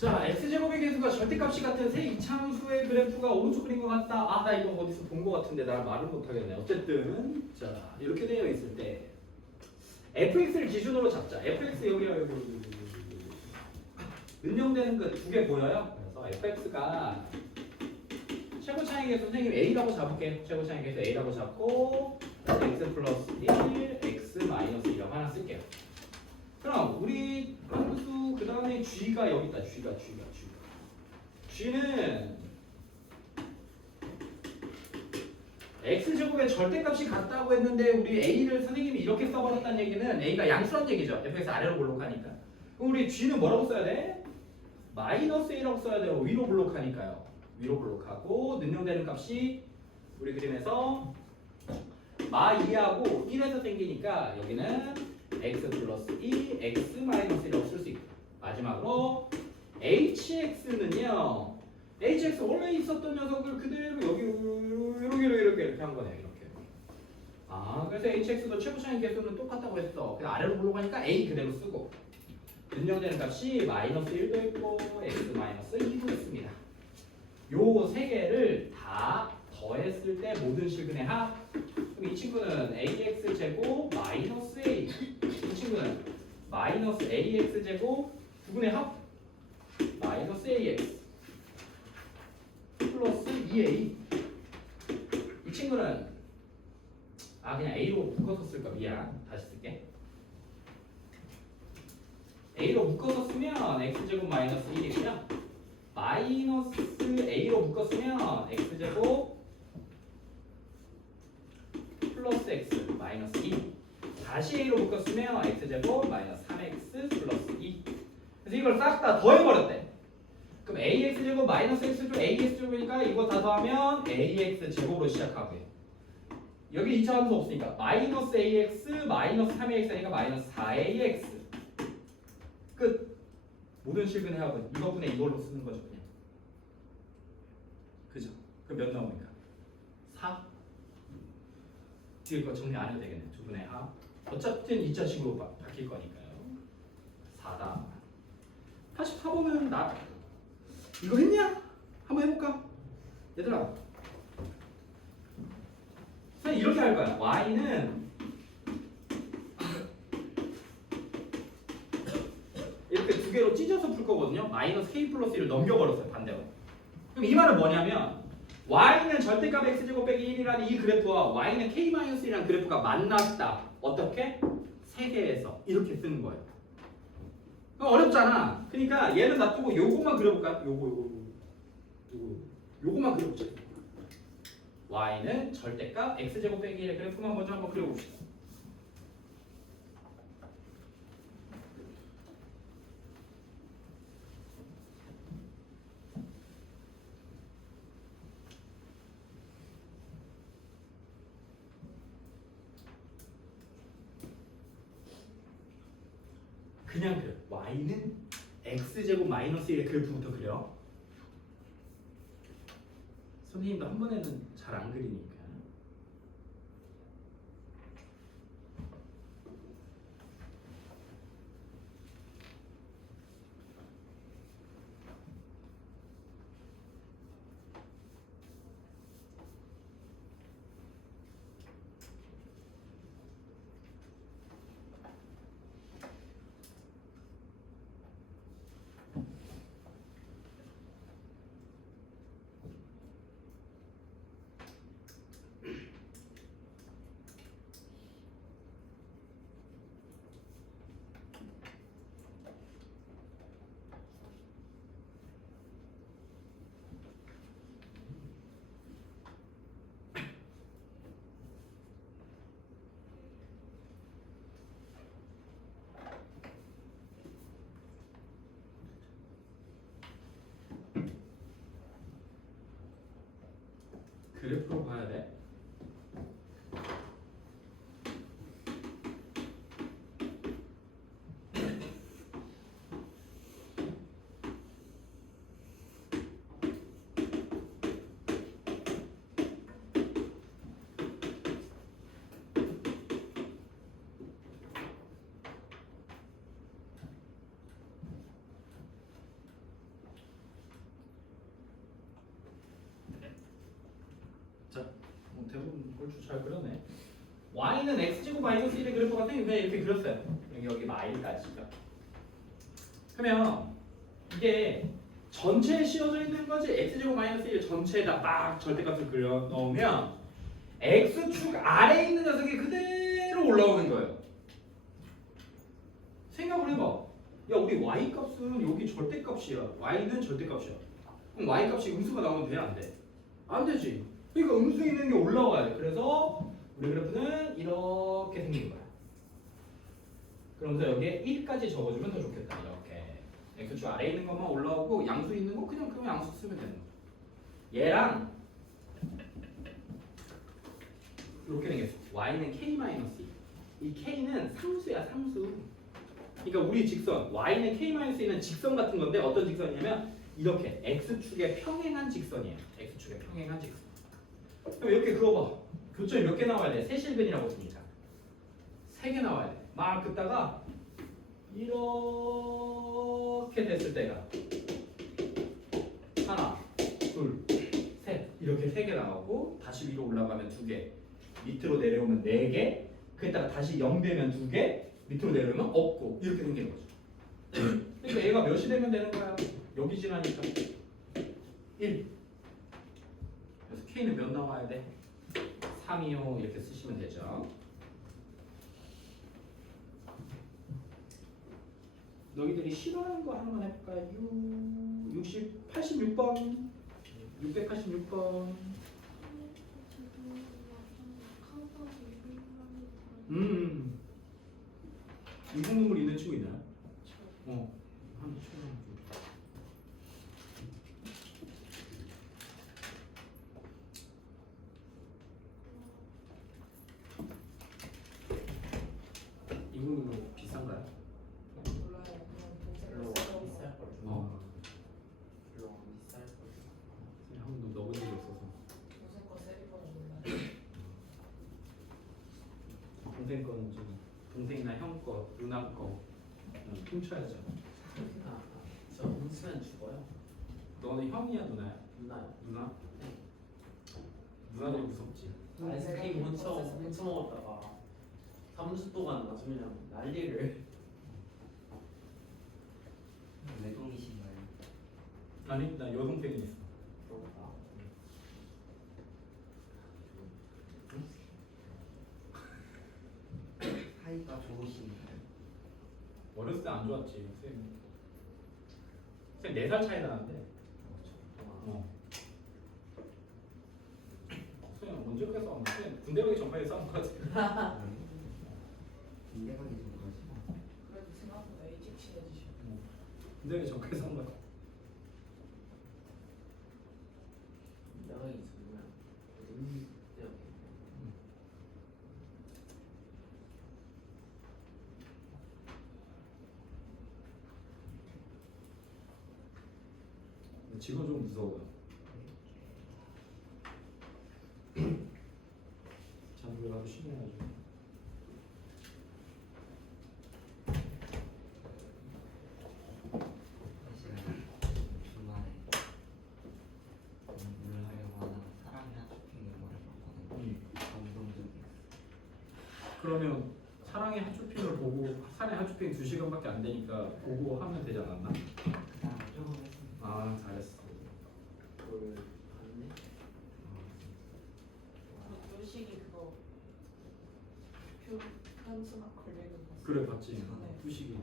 자, x제곱의 계수가 절대값이 같은 세 이차함수의 그래프가 오른쪽 그린 것 같다. 아, 나 이거 어디서 본 것 같은데 나 말을 못하겠네. 어쨌든 자, 이렇게 되어 있을 때 fx를 기준으로 잡자. fx 여기야 여기. 응용되는 그 두 개 보여요? 그래서 fx가 최고 차이 계수 선생님 a라고 잡을게요. 최고 차이 계수 a라고 잡고 x 플러스 1, x 마이너스 2라고 하나 쓸게요. 그럼 우리 함수 그 다음에 g가 여기 있다. g는 x제곱의 절대값이 같다고 했는데 우리 a를 선생님이 이렇게 써버렸다는 얘기는 a가 양수란 얘기죠. fx 아래로 볼록하니까. 그럼 우리 g는 뭐라고 써야 돼? 마이너스 1라고 써야 돼요. 위로 볼록하니까요. 위로 볼록하고 능용되는 값이 우리 그림에서 마 2하고 1에서 생기니까 여기는 x 플러스 2, x 마이너스 1이라고 쓸 수 있고 마지막으로 hx는요. hx 원래 있었던 녀석을 그대로 여기 이렇게 한 거네요. 이렇게. 아, 그래서 hx도 최고 차이 계수는 똑같다고 했어. 그래서 아래로 올라가니까 a 그대로 쓰고 능용되는 값이 마이너스 1도 있고 x 마이너스 2도 있습니다. 요 세 개를 다 더했을 때 모든 실근의 합. 그럼 이 친구는 ax 제곱 마이너스 a. 이 친구는 마이너스 ax 제곱 두 분의 합 마이너스 ax 플러스 2a. 이 친구는 그냥 a로 묶어서 쓸까? 미안. 다시 쓸게. a로 묶어서 쓰면 x제곱 마이너스 1이고요. 마이너스 a로 묶었으면 x제곱 플러스 x 마이너스 2. 다시 a로 묶었으면 x제곱 마이너스 3x 플러스 2. 그래서 이걸 싹 다 더해버렸대. 그럼 ax제곱 마이너스 x제곱 ax제곱이니까 이거 다 더하면 ax제곱으로 시작하고요. 여기 2차 함수 없으니까 마이너스 ax 마이너스 3ax니까 마이너스 4ax. 끝. 모든 실근의 합은 이거분의 이걸로 쓰는 거죠. 그냥. 그죠? 그럼 몇 나오니까? 4. 뒤에 거 정리 안 해도 되겠네. 두 분의 합. 어차피 2차식으로 바뀔 거니까요. 4다. 다시 파보면 나 이거 했냐? 한번 해볼까? 얘들아, 선생님 이렇게 할 거야. y는 이렇게 두 개로 찢어서 풀 거거든요. 마이너스 k 플러스 1을 넘겨버렸어요. 반대로. 그럼 이 말은 뭐냐면 y는 절대값 x제곱 빼기 1이라는 이 그래프와 y는 k-1이라는 그래프가 만났다. 어떻게? 세 개에서 이렇게 쓰는 거예요. 그럼 어렵잖아. 그러니까 얘는 놔두고 요것만 그려볼까? 요것만 그려보자. y는 절대값 x제곱 빼기 1의 그래프만 먼저 한번 그려봅시다. 그냥 그려. y는 x제곱 마이너스 1의 그래프부터 그려. 선생님도 한 번에는 잘 안 그리니까. 그래프로 봐야 돼. 얼추 잘 그렸네. y는 x제곱 마이너스 1의 그래프 같은 그냥 이렇게 그렸어요. 여기 마일까지죠. 그러면 이게 전체에 씌워져 있는 거지 x제곱 마이너스 1 전체에다 막 절대값을 그려 넣으면 x축 아래에 있는 녀석이 그대로 올라오는 거예요. 생각을 해봐. 야 우리 y 값은 여기 절대값이야. y는 절대값이야. 그럼 y 값이 음수가 나오면 돼? 안 돼? 안 되지. 그러니까 음수 있는 게 올라와야 돼. 그래서 우리 그래프는 이렇게 생긴 거야. 그러면서 여기에 1까지 적어주면 더 좋겠다. 이렇게 x축 아래에 있는 것만 올라오고 양수 있는 거 그냥 양수 쓰면 되는 거야. 얘랑 이렇게 생겼어. y는 k-2. 이 k는 상수야, 상수. 그러니까 우리 직선 y는 k-2는 직선 같은 건데 어떤 직선이냐면 이렇게 x축에 평행한 직선이에요. x축에 평행한 직선. 그럼 이렇게 그어봐. 교점이 몇 개 나와야 돼? 세실근이라고 했으니까 3개 나와야 돼. 막 긋다가 이렇게 됐을 때가 하나, 둘, 셋 이렇게 3개 나오고 다시 위로 올라가면 2개, 밑으로 내려오면 4개, 그랬다가 다시 0 되면 2개, 밑으로 내려오면 없고 이렇게 생기는 거죠. 그러니까 얘가 몇이 되면 되는 거야? 여기 지나니까 1. 그래서 K는 몇 나와야 돼? 3이요. 이렇게 쓰시면 되죠. 너희들이 싫어하는 거 하나만 해볼까요? 86번 686번 인공눈물 있는 친구 있나요? 한 친구. 인공눈물 비싼가요? 몰라요. 그냥 동생 비쌀 걸. 별로 안 비쌀 걸. 한 번도 넣어본 적이 없어서. 동생 거 세리버는 몰라요. 동생 거는 좀 동생이나 형 거, 누나 거 훔쳐야죠. 저 훔치면 죽어요. 너는 형이야, 누나야? 누나요. 누나? 누나들이 무섭지. 아이스크림 훔쳐 먹었다가 3주 동안 놔주면 난리를. 외동이신가요? 아니, 나 여동생이 있어. 그런가? 사이가 좋으신가요? 어렸을 때 안 좋았지. 쌤 4살 차이 나는데. 쌤 언제 그렇게 싸웠나? 쌤 군대 가기 전까지 싸운 거 같아. 군대 가기 전까지? 그래도 생각보다 일찍 친해지셔. 군대 가기 전까지 싸운 거 같아. 연락이 있으면 어딘 때였겠네. 지금 좀 무서워요. 잠들 가도 심해가지고. 주말에 공부를 하려고 하다가 사랑의 한 쇼핑을 해봤거든요. 감동적이었어요. 그러면 사랑의 핫쇼핑을 보고 사랑의 핫쇼핑 2시간밖에 안 되니까 보고 하면 되지 않았나? 그다음 조금 했습니다. 아 잘했어. 그걸 봤네. 그 요식이 그거 표 현수막 걸리는 거. 그래 봤지. 네. 2시간.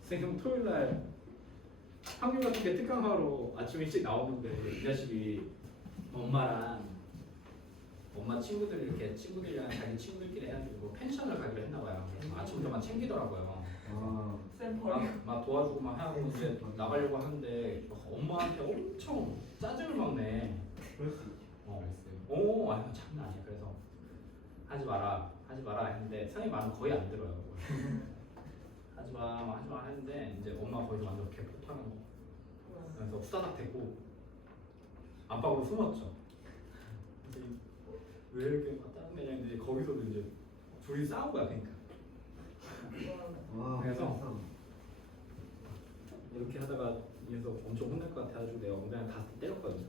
선생님 토요일 날 학교 같은 게 특강하러 아침 일찍 나오는데 이 자식이 엄마 친구들 이렇게 친구들이랑 자기 친구들끼리 해가지고 펜션을 가기로 했나 봐요. 아침부터만 챙기더라고요. 쌤 버려. 막 도와주고 막 하고 이제 나가려고 하는데 엄마한테 엄청 짜증을 막 내. 그럴 수 있죠. 오, 아유 장난 아니야. 그래서 하지 마라 했는데 선생님 말은 거의 안 들어요. 하지 마 했는데 이제 엄마 거기서 완전 개폭하는 거. 그래서 후다닥 대고 안방으로 숨었죠. 이제 왜 이렇게 짜증내냐 했는데 거기서도 이제 둘이 싸운 거야, 그러니까. 와, 그래서 이렇게 하다가 이 녀석 엄청 혼날 것 같아가지고 내가 엉덩이 가서 때렸거든요.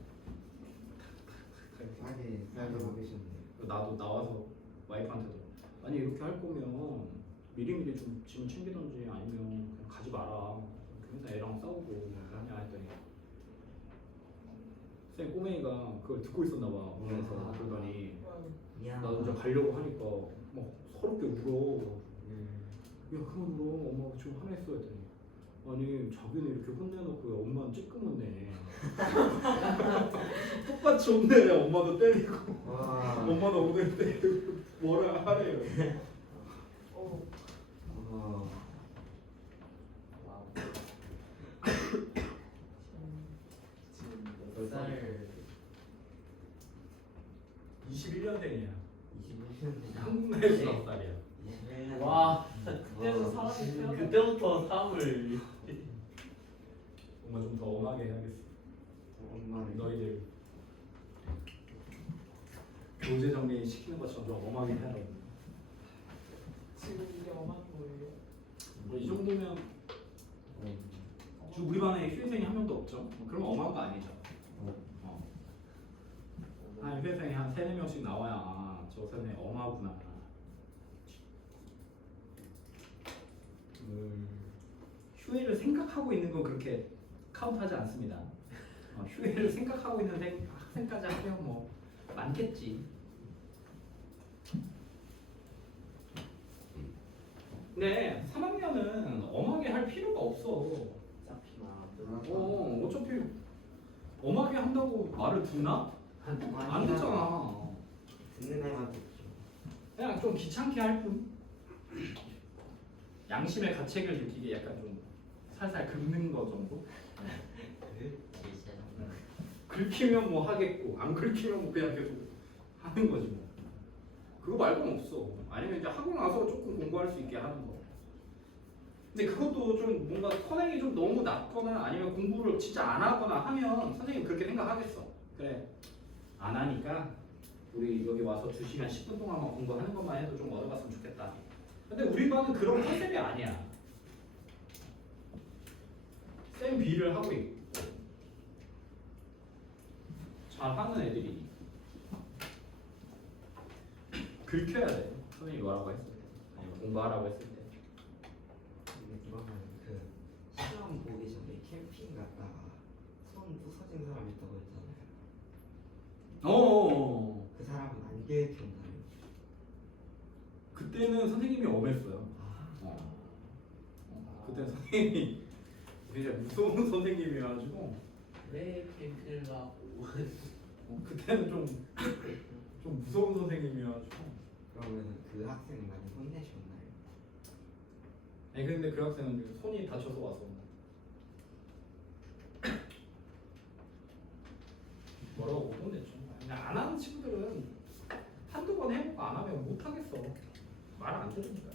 싸게 살고 계셨네요. 나도 나와서 와이프한테도 아니 이렇게 할 거면 미리미리 좀 짐 챙기던지 아니면 그냥 가지 마라. 그래서 애랑 싸우고 하냐 했더니 쌤 꼬맹이가 그걸 듣고 있었나 봐. 그래서 그러더니 나도 이제 가려고 하니까 막 서럽게 울어. 야 그만 울어. 엄마가 좀 화냈어 했더니 아니 자기는 이렇게 혼내놓고 엄마는 찌끄문네. 똑같이 혼내래. 엄마도 때리고 와. 엄마도 오늘 때리고 뭐라 하래요. 어. 와우. 지금 8살 21년생이야. 21년 한국 나이 19살이야. 21년 와 그때도 사람이 태어나. 그때부터 사람을 엄마 좀 더 엄하게 해야겠어. 엄마를 너희들 교재 정리 시키는 것처럼 좀 엄하게 해야 돼. 지금 이게 엄한 거예요. 이 정도면 지금 우리 반에 휴회생이 한 명도 없죠? 그러면 엄한 거 아니죠? 한 휴회생이 한 3-4명씩 나와야 아, 저 쟤네 엄하구나. 휴회를 생각하고 있는 건 그렇게 카운트하지 않습니다. 휴회를 생각하고 있는 학생까지 하면 뭐 많겠지. 근데 3학년은 엄하게 할 필요가 없어. 어차피 어차피 엄하게 한다고 말을 듣나? 안 듣잖아. 듣는 애만 듣죠. 그냥 좀 귀찮게 할 뿐. 양심의 가책을 느끼게 약간 좀 살살 긁는 거 정도? 긁히면 뭐 하겠고 안 긁히면 뭐 그냥 계속 하는 거지 뭐. 그거 말고는 없어. 아니면 이제 하고 나서 조금 공부할 수 있게 하는 거. 근데 그것도 좀 뭔가 선행이 좀 너무 낮거나 아니면 공부를 진짜 안 하거나 하면 선생님 그렇게 생각하겠어. 그래 안 하니까 우리 여기 와서 2시간 10분 동안만 공부하는 것만 해도 좀 얻어갔으면 좋겠다. 근데 우리 반은 그런 컨셉이 아니야. 쌤 B를 하고 있고 잘하는 애들이 긁혀야 돼. 선생님이 뭐라고 했을 때 아니면 공부하라고 했을 때. 이거는 그 시험 보기 전에 캠핑 갔다가 손 부서진 사람 있다고 했잖아요. 어. 그 사람은 안 계획했나요? 그때는 선생님이 엄했어요. 그때는 선생님이 굉장히 무서운 선생님이어가지고 왜 캠핑을 하고 그때는 좀 무서운 선생님이어가지고. 그러면 그 학생 많이 혼내셨나요? 아니 근데 그 학생은 손이 다쳐서 와서 뭐라고 못 혼냈죠. 그냥 안 하는 친구들은 한두 번 해보고 안 하면 못 하겠어. 말 안 들으니까.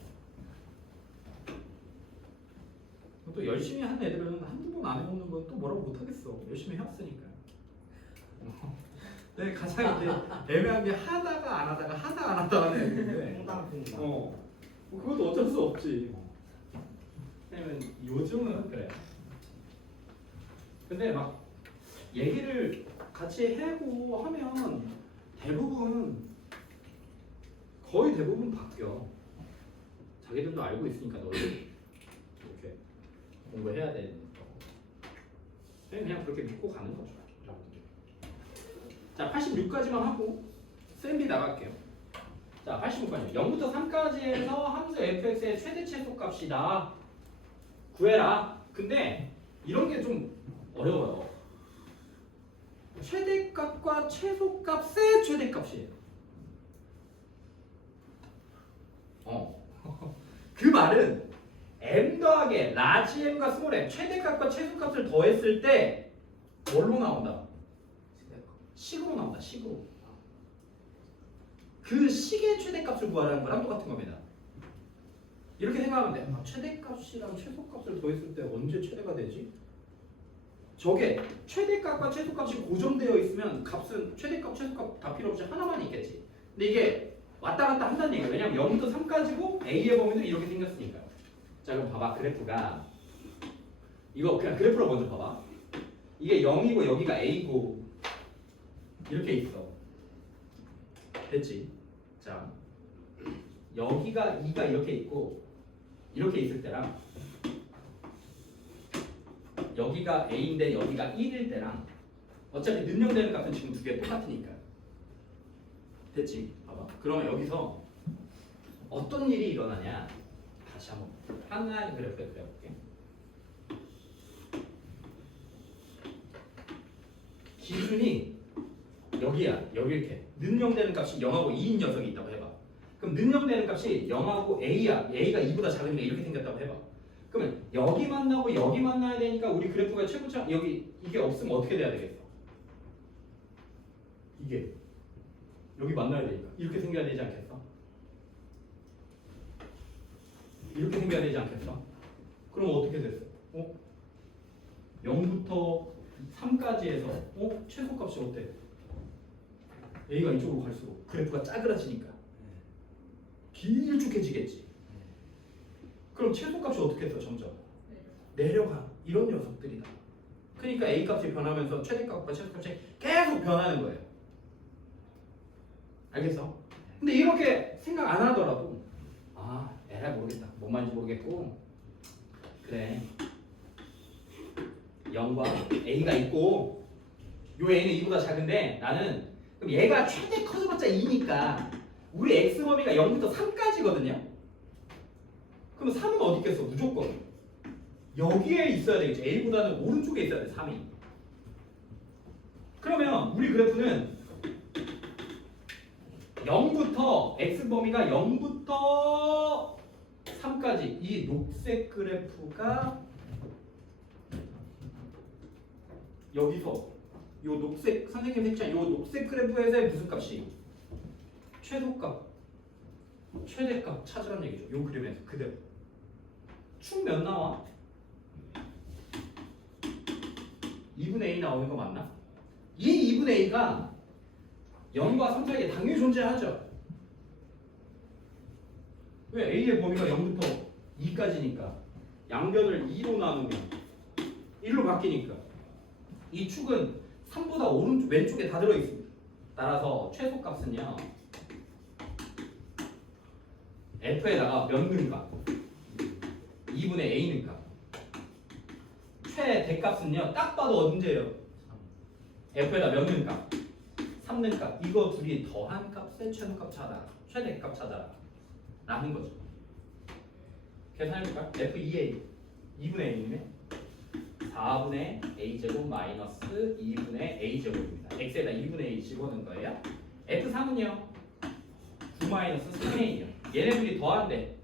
또 열심히 하는 애들은 한두 번 안 해보는 건 또 뭐라고 못 하겠어. 열심히 해왔으니까. 근데 가장 이제 애매한 게 하다가 안 하다가 하다 안 하다 하는 애들인데. 퐁당퐁당. 그것도 어쩔 수 없지. 왜냐면 요즘은 그래. 근데 막 얘기를 같이 해고 하면 거의 대부분 바뀌어. 자기들도 알고 있으니까 너도 이렇게 공부해야 되는 거. 그냥 그렇게 믿고 가는 거죠. 자, 86까지만 하고 쌤비 나갈게요. 자, 86까지 0부터 3까지에서 함수 fx의 최대 최소값이다. 구해라. 근데 이런 게 좀 어려워요. 최대값과 최소값의 최대값이에요. 그 말은 m 더하기 라지 m과 스몰 m 최대값과 최소값을 더했을 때 뭘로 나온다? 식으로 나온다. 식으로. 그 식의 최대값을 구하라는 거랑 똑같은 겁니다. 이렇게 생각하면 돼. 최대값이랑 최소값을 더했을 때 언제 최대가 되지? 저게 최대값과 최소값이 고정되어 있으면 값은 최대값, 최소값 다 필요 없이 하나만 있겠지. 근데 이게 왔다 갔다 한다는 얘기예요. 왜냐면 0부터 3까지고 A의 범위도 이렇게 생겼으니까. 자, 그럼 봐봐. 그래프가 이거 그냥 그래프로 먼저 봐봐. 이게 0이고 여기가 A고 이렇게 있어. 됐지? 자, 여기가 2가 이렇게 있고 이렇게 있을 때랑 여기가 A인데 여기가 1일 때랑 어차피 능력되는 값은 지금 두 개 똑같으니까 됐지? 봐봐. 그러면 여기서 어떤 일이 일어나냐? 다시 한번 하나의 그래프에 그려볼게. 기준이 여기야. 여기 이렇게 능력되는 값이 0하고 2인 녀석이 있다고 해봐. 그럼 능력되는 값이 0하고 A야. A가 2보다 작으니까 이렇게 생겼다고 해봐. 그러면 여기 만나고 여기 만나야 되니까 우리 그래프가 최고차 여기 이게 없으면 어떻게 돼야 되겠어? 이게 여기 만나야 되니까 이렇게 생겨야 되지 않겠어? 이렇게 생겨야 되지 않겠어? 그럼 어떻게 됐어? 0부터 3까지에서 최소값이 어때? A가 이쪽으로 갈수록 그래프가 짜그라지니까 길쭉해지겠지. 그럼 최소값이 어떻게 했어? 점점 내려가. 이런 녀석들이다. 그러니까 A 값이 변하면서 최대값과 최소값이 계속 변하는 거예요. 알겠어? 근데 이렇게 생각 안 하더라도 에라 모르겠다. 뭔 말인지 모르겠고 그래 0과 A가 있고 요 A는 2보다 작은데 나는 그럼 얘가 최대 커져봤자 2니까 우리 X범위가 0부터 3까지거든요. 그럼 3은 어디 있겠어? 무조건 여기에 있어야 되겠지. A보다는 오른쪽에 있어야 돼. 3이. 그러면 우리 그래프는 0부터 X범위가 0부터 3까지 이 녹색 그래프가 여기서 요 녹색 선생님 색깔 요 녹색 그래프에서의 무슨 값이 최소값 최대값 찾으라는 얘기죠. 요 그림에서 그대로 축 몇 나와? 2분의 A 나오는 거 맞나? 이 2분의 A가 0과 3 사이에 당연히 존재하죠. 왜? A의 범위가 0부터 2까지니까 양변을 2로 나누면 1로 바뀌니까 이 축은 3보다 오른쪽 왼쪽에 다 들어있습니다. 따라서 최소값은요 F에다가 몇 능값 2분의 A 능값 최대값은요 딱 봐도 언제예요? F에다 몇 능값 3능값 이거 둘이 더한 값의 최소값 찾아라. 최대값 찾아라 라는 거죠. 계산해볼까? F2A 2분의 A이네 4분의 A제곱 마이너스 2분의 A제곱입니다. X에다 2분의 A 집어넣은 거예요. F3은요 9 마이너스 3A요. 얘네들이 더한데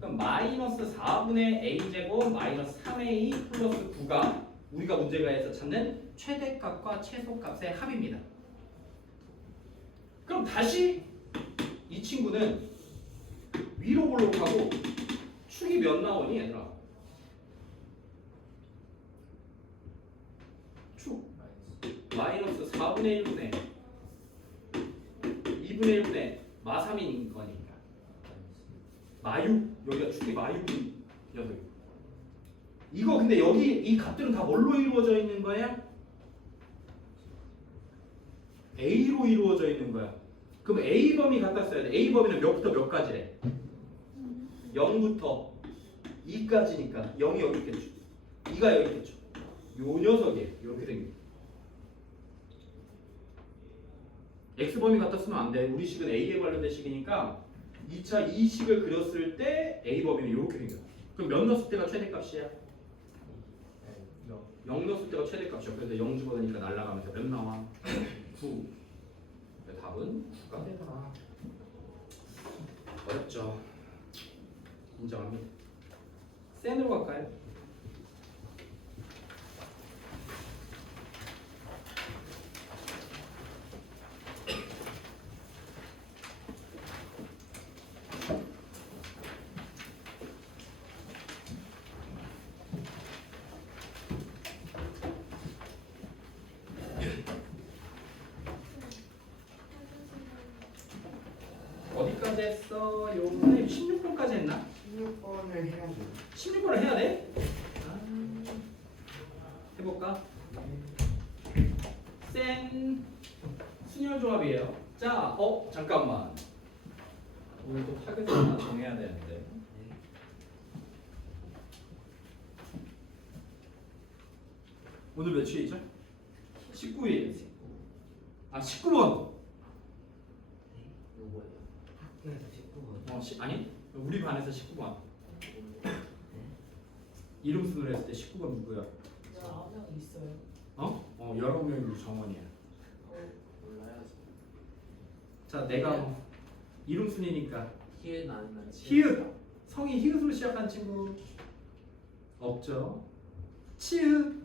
그럼 마이너스 4분의 A제곱 마이너스 3A 플러스 9가 우리가 문제가에서 찾는 최대값과 최소값의 합입니다. 그럼 다시 이 친구는 위로 보려고 하고 축이 몇 나오니 얘들아? 축 마이너스 4분의 1분의 2분의 1분의 마3인 거니까 마육 여기가 축이 마육인 녀석. 이거 근데 여기 이 값들은 다 뭘로 이루어져 있는 거야? A로 이루어져 있는 거야. 그럼 A 범위 갖다 써야 돼. A 범위는 몇부터 몇까지래? 0부터 2까지니까 0이 여기 있겠죠. 2가 여기 있겠죠. 요 녀석이에요. 이렇게 생긴. X 범위 갖다 쓰면 안 돼. 우리 식은 A에 관련된 식이니까 2차 이 식을 그렸을 때 A 범위는 이렇게 생겨. 그럼 몇 넣었을 때가 최대값이야? 0 넣었을 때가 최대값이야. 그래서 0 집어넣으니까 날아가면서 몇 나와? 9. 답은 9가 되더라. 어렵죠. 인정합니다. 센으로 갈까요? 어디까지 했어요? 선생님 16번까지 했나? 16번을 해야죠. 16번을 해야 돼? 해볼까? 센 순열 조합이에요. 자, 잠깐만. 오늘 또 타겟을 하나 정해야 되는데. 오늘 며칠이죠? 19일. 아 19번. 누구예요? 학교에서 19번. 아니 우리 반에서 19번. 이름 순으로 했을 때 19번 누구야? 저 아무 있어요. 여러 명이 정원이야. 몰라요. 자 내가 이름 순이니까 히읗 아니면 히읗. 성이 히읗으로 시작한 친구 없죠? 치읓.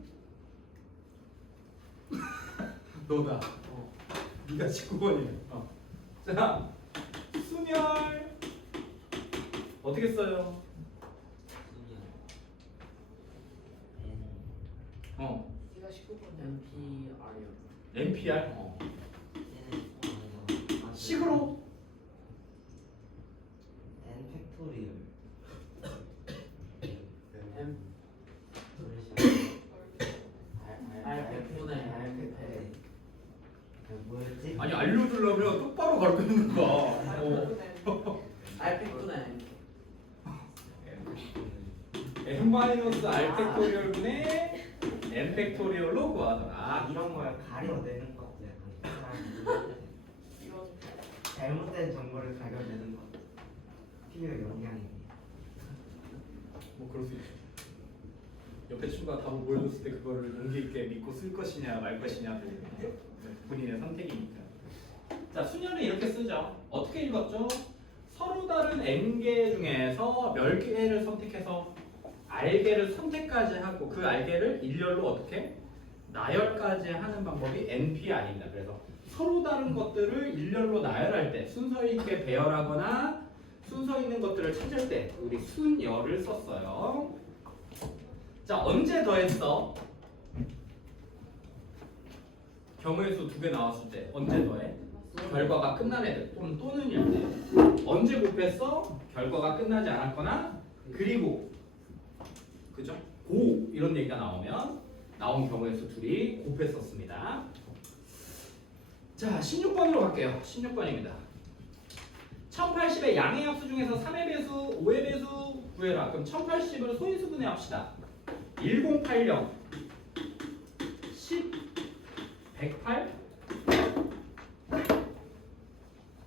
너다. 네가 19번이야. 자 순열 어떻게 써요? 네가 19번이야. NPR요. NPR. 식으로 N 팩토리얼. M 뭐였지? 아니 알려주려면 똑바로 가르치는 거야. 알팩분의 n 마이너스 r 팩토리얼 분의 n 팩토리얼로 구하더라. 이런 걸 가려내는 것도 약간 이건 잘못된 정보를 가려내는 것 필요의 역량입니다. 뭐 그럴 수 있죠. 옆에 친구가 답을 보여줬을 때 그거를 용기 있게 믿고 쓸 것이냐 말 것이냐도 본인의 선택이니까. 자 순열은 이렇게 쓰죠. 어떻게 읽었죠? 서로 다른 n개 중에서 몇 개를 선택해서 r개를 선택까지 하고 그 r개를 일렬로 어떻게 나열까지 하는 방법이 NPR입니다. 그래서 서로 다른 것들을 일렬로 나열할 때 순서 있게 배열하거나 순서 있는 것들을 찾을 때 우리 순열을 썼어요. 자 언제 더했어? 경우의 수 2개 나왔을 때 언제 더해? 결과가 끝난 애들 또는일 때. 언제 곱했어? 결과가 끝나지 않았거나 그리고 그죠? 고 이런 얘기가 나온 경우의 수 둘이 곱했었습니다. 자 16번으로 갈게요. 16번입니다. 1080의 양의 합수 중에서 3의 배수, 5의 배수 구해라. 그럼 1080을 소인수 분해합시다. 1080 10 108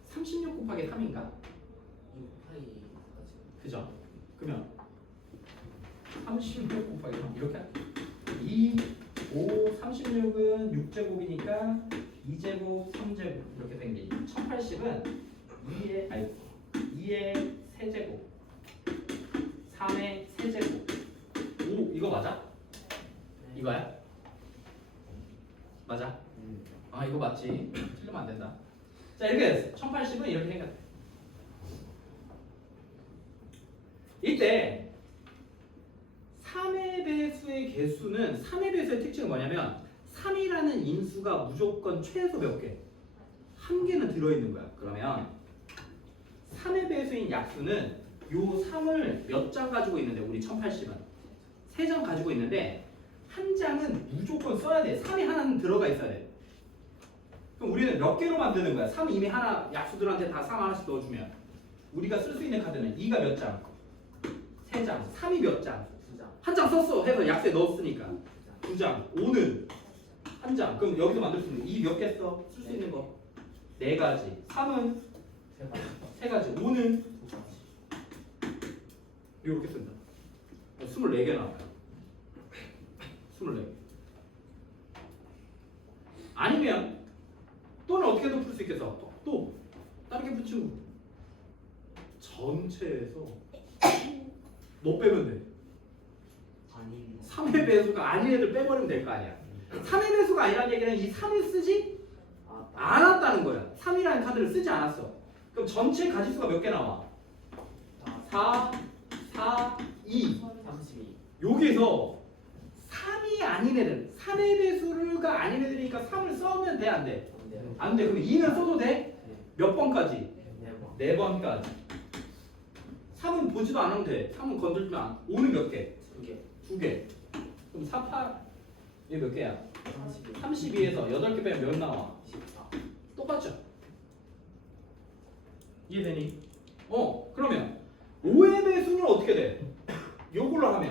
36 곱하기 3인가? 6파이 그죠? 그러면 36 곱하기 3 이렇게 할게요. 2, 5, 36은 6제곱이니까 2제곱, 3제곱 이렇게 된 게 1080은 2의 세제곱 3의 세제곱 5 이거 맞아? 이거야? 맞아? 아 이거 맞지? 틀리면 안 된다. 자 이렇게 됐어. 1080은 이렇게 생겼대. 이때 3의 배수의 개수는 3의 배수의 특징은 뭐냐면 3이라는 인수가 무조건 최소 몇 개? 한 개는 들어있는 거야. 그러면 3의 배수인 약수는 요 3을 몇 장 가지고 있는데 우리 1080은 3장 가지고 있는데 한 장은 무조건 써야 돼. 3이 하나는 들어가 있어야 돼. 그럼 우리는 몇 개로 만드는 거야? 3 이미 하나 약수들한테 다 3 하나씩 넣어주면 우리가 쓸 수 있는 카드는 2가 몇 장? 3장. 3이 몇 장? 2장. 한 장 썼어 해서 약수에 넣었으니까 2장. 5는 한 장. 그럼 여기서 만들 수 있는 2 몇 개 써? 쓸 수 있는 거 4가지. 3은 3가지. 5는 이렇게 쓴다. 24개 나와요. 24개. 아니면 또는 어떻게든 풀 수 있겠어. 또 다르게 붙이고 전체에서 뭐 빼면 돼? 아닌 3의 배수가 아닌 애들 빼버리면 될 거 아니야. 3의 배수가 아니라는 얘기는 이 3을 쓰지 않았다는 거야. 3이라는 카드를 쓰지 않았어. 그럼 전체 가지수가 몇 개 나와? 4, 4, 2. 32. 여기서 3이 아닌 애들, 3의 배수가 아닌 애들이니까 3을 써면 돼, 안 돼? 네. 안 돼. 그럼 2는 써도 돼? 몇 번까지? 네 4번까지. 3은 보지도 않으면 돼. 3은 건들지만 안. 5는 몇 개? 2개. 2개. 그럼 4, 8. 이게 몇 개야? 32. 32에서 8개 빼면 몇 나와? 24. 똑같죠? 이해되니? 그러면 5의 배수는 어떻게 돼? 요걸로 하면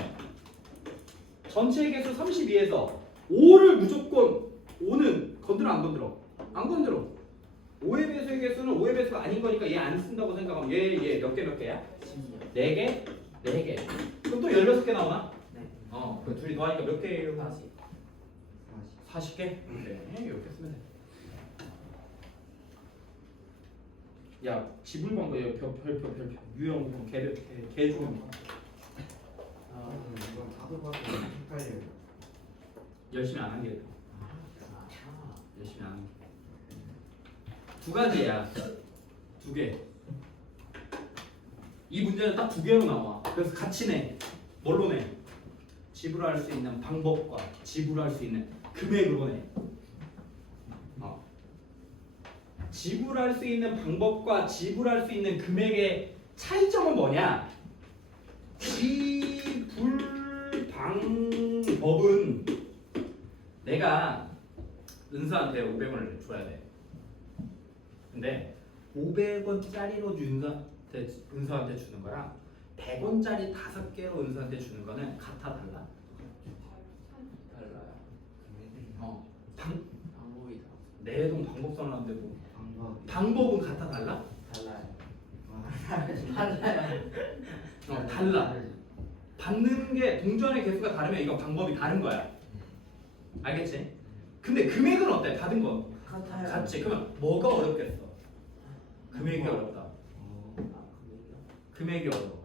전체 개수 32에서 5를 무조건 5는 건드려 안 건드려? 안 건드려. 5의 배수의 개수는 5의 배수가 아닌 거니까 얘 안 쓴다고 생각하면 얘 몇 개야? 4개? 4개. 그럼 또 16개 나오나? 네. 그 둘이 더하니까 몇 개예요? 40. 40개? 네, 이렇게 쓰면 돼. 야, 지불 방법 별표 유형 개 중에 이건 다도 봐도 헷갈려요. 열심히 안 한 게 열심히 안 한 게. 두 가지야. 두 개. 이 문제는 딱 두 개로 나와. 그래서 같이 내. 뭘로 내? 지불할 수 있는 방법과 지불할 수 있는 금액으로 내. 지불할 수 있는 방법과 지불할 수 있는 금액의 차이점은 뭐냐? 지불 방법은 내가 은서한테 500원을 줘야 돼. 근데 500원짜리로 은서한테 주는 거랑 100원짜리 5개로 은서한테 주는 거는 같아 달라? 달라요. 방법이 내동 방법 써놨는데 뭐 방법이 방법은 같아 달라? 달라요. 달라요. 달라. 받는 게 동전의 개수가 다르면 이건 방법이 다른 거야. 알겠지? 근데 금액은 어때? 받은 거 같아요. 같지? 그러면 뭐가 어렵겠어? 금액이 어렵다. 금액이 어려워.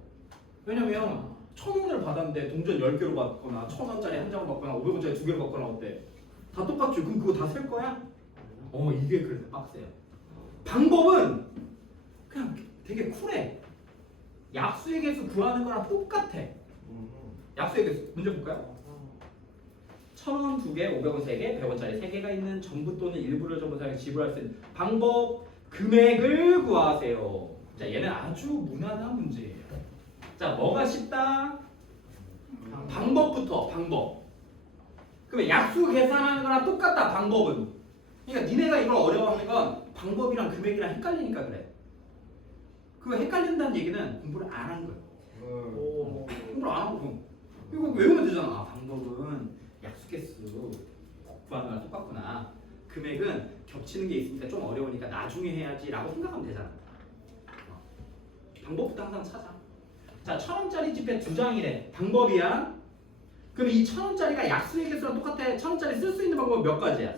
왜냐면 1,000원을 받았는데 동전 10개로 받거나 1,000원짜리 한 장을 받거나 500원짜리 2개를 받거나 어때? 다 똑같지? 그럼 그거 다 셀 거야? 이게 그래서 빡세요. 방법은 그냥 되게 쿨해. 약수의 개수 구하는 거랑 똑같아. 약수의 개수 문제 볼까요? 1,000원 2개, 500원 3개, 100원짜리 3개가 있는 전부 또는 일부를 전부 사용해 지불할 수 있는 방법 금액을 구하세요. 자, 얘는 아주 무난한 문제예요. 자, 뭐가 쉽다? 방법부터 방법. 그러면 약수 계산하는 거랑 똑같다. 방법은. 그러니까 니네가 이걸 어려워하는 건 방법이랑 금액이랑 헷갈리니까 그래. 그거 헷갈린다는 얘기는 공부를 안 한 거예요. 공부를 안 하고 이거 외우면 되잖아. 방법은 약수 개수 구하는 거랑 똑같구나. 금액은 겹치는 게 있으니까 좀 어려우니까 나중에 해야지라고 생각하면 되잖아. 방법부터 항상 찾아. 자, 1,000원짜리 지폐 2장이래. 방법이야. 그럼 이 1,000원짜리가 약수의 개수랑 똑같아. 1,000원짜리 쓸 수 있는 방법은 몇 가지야?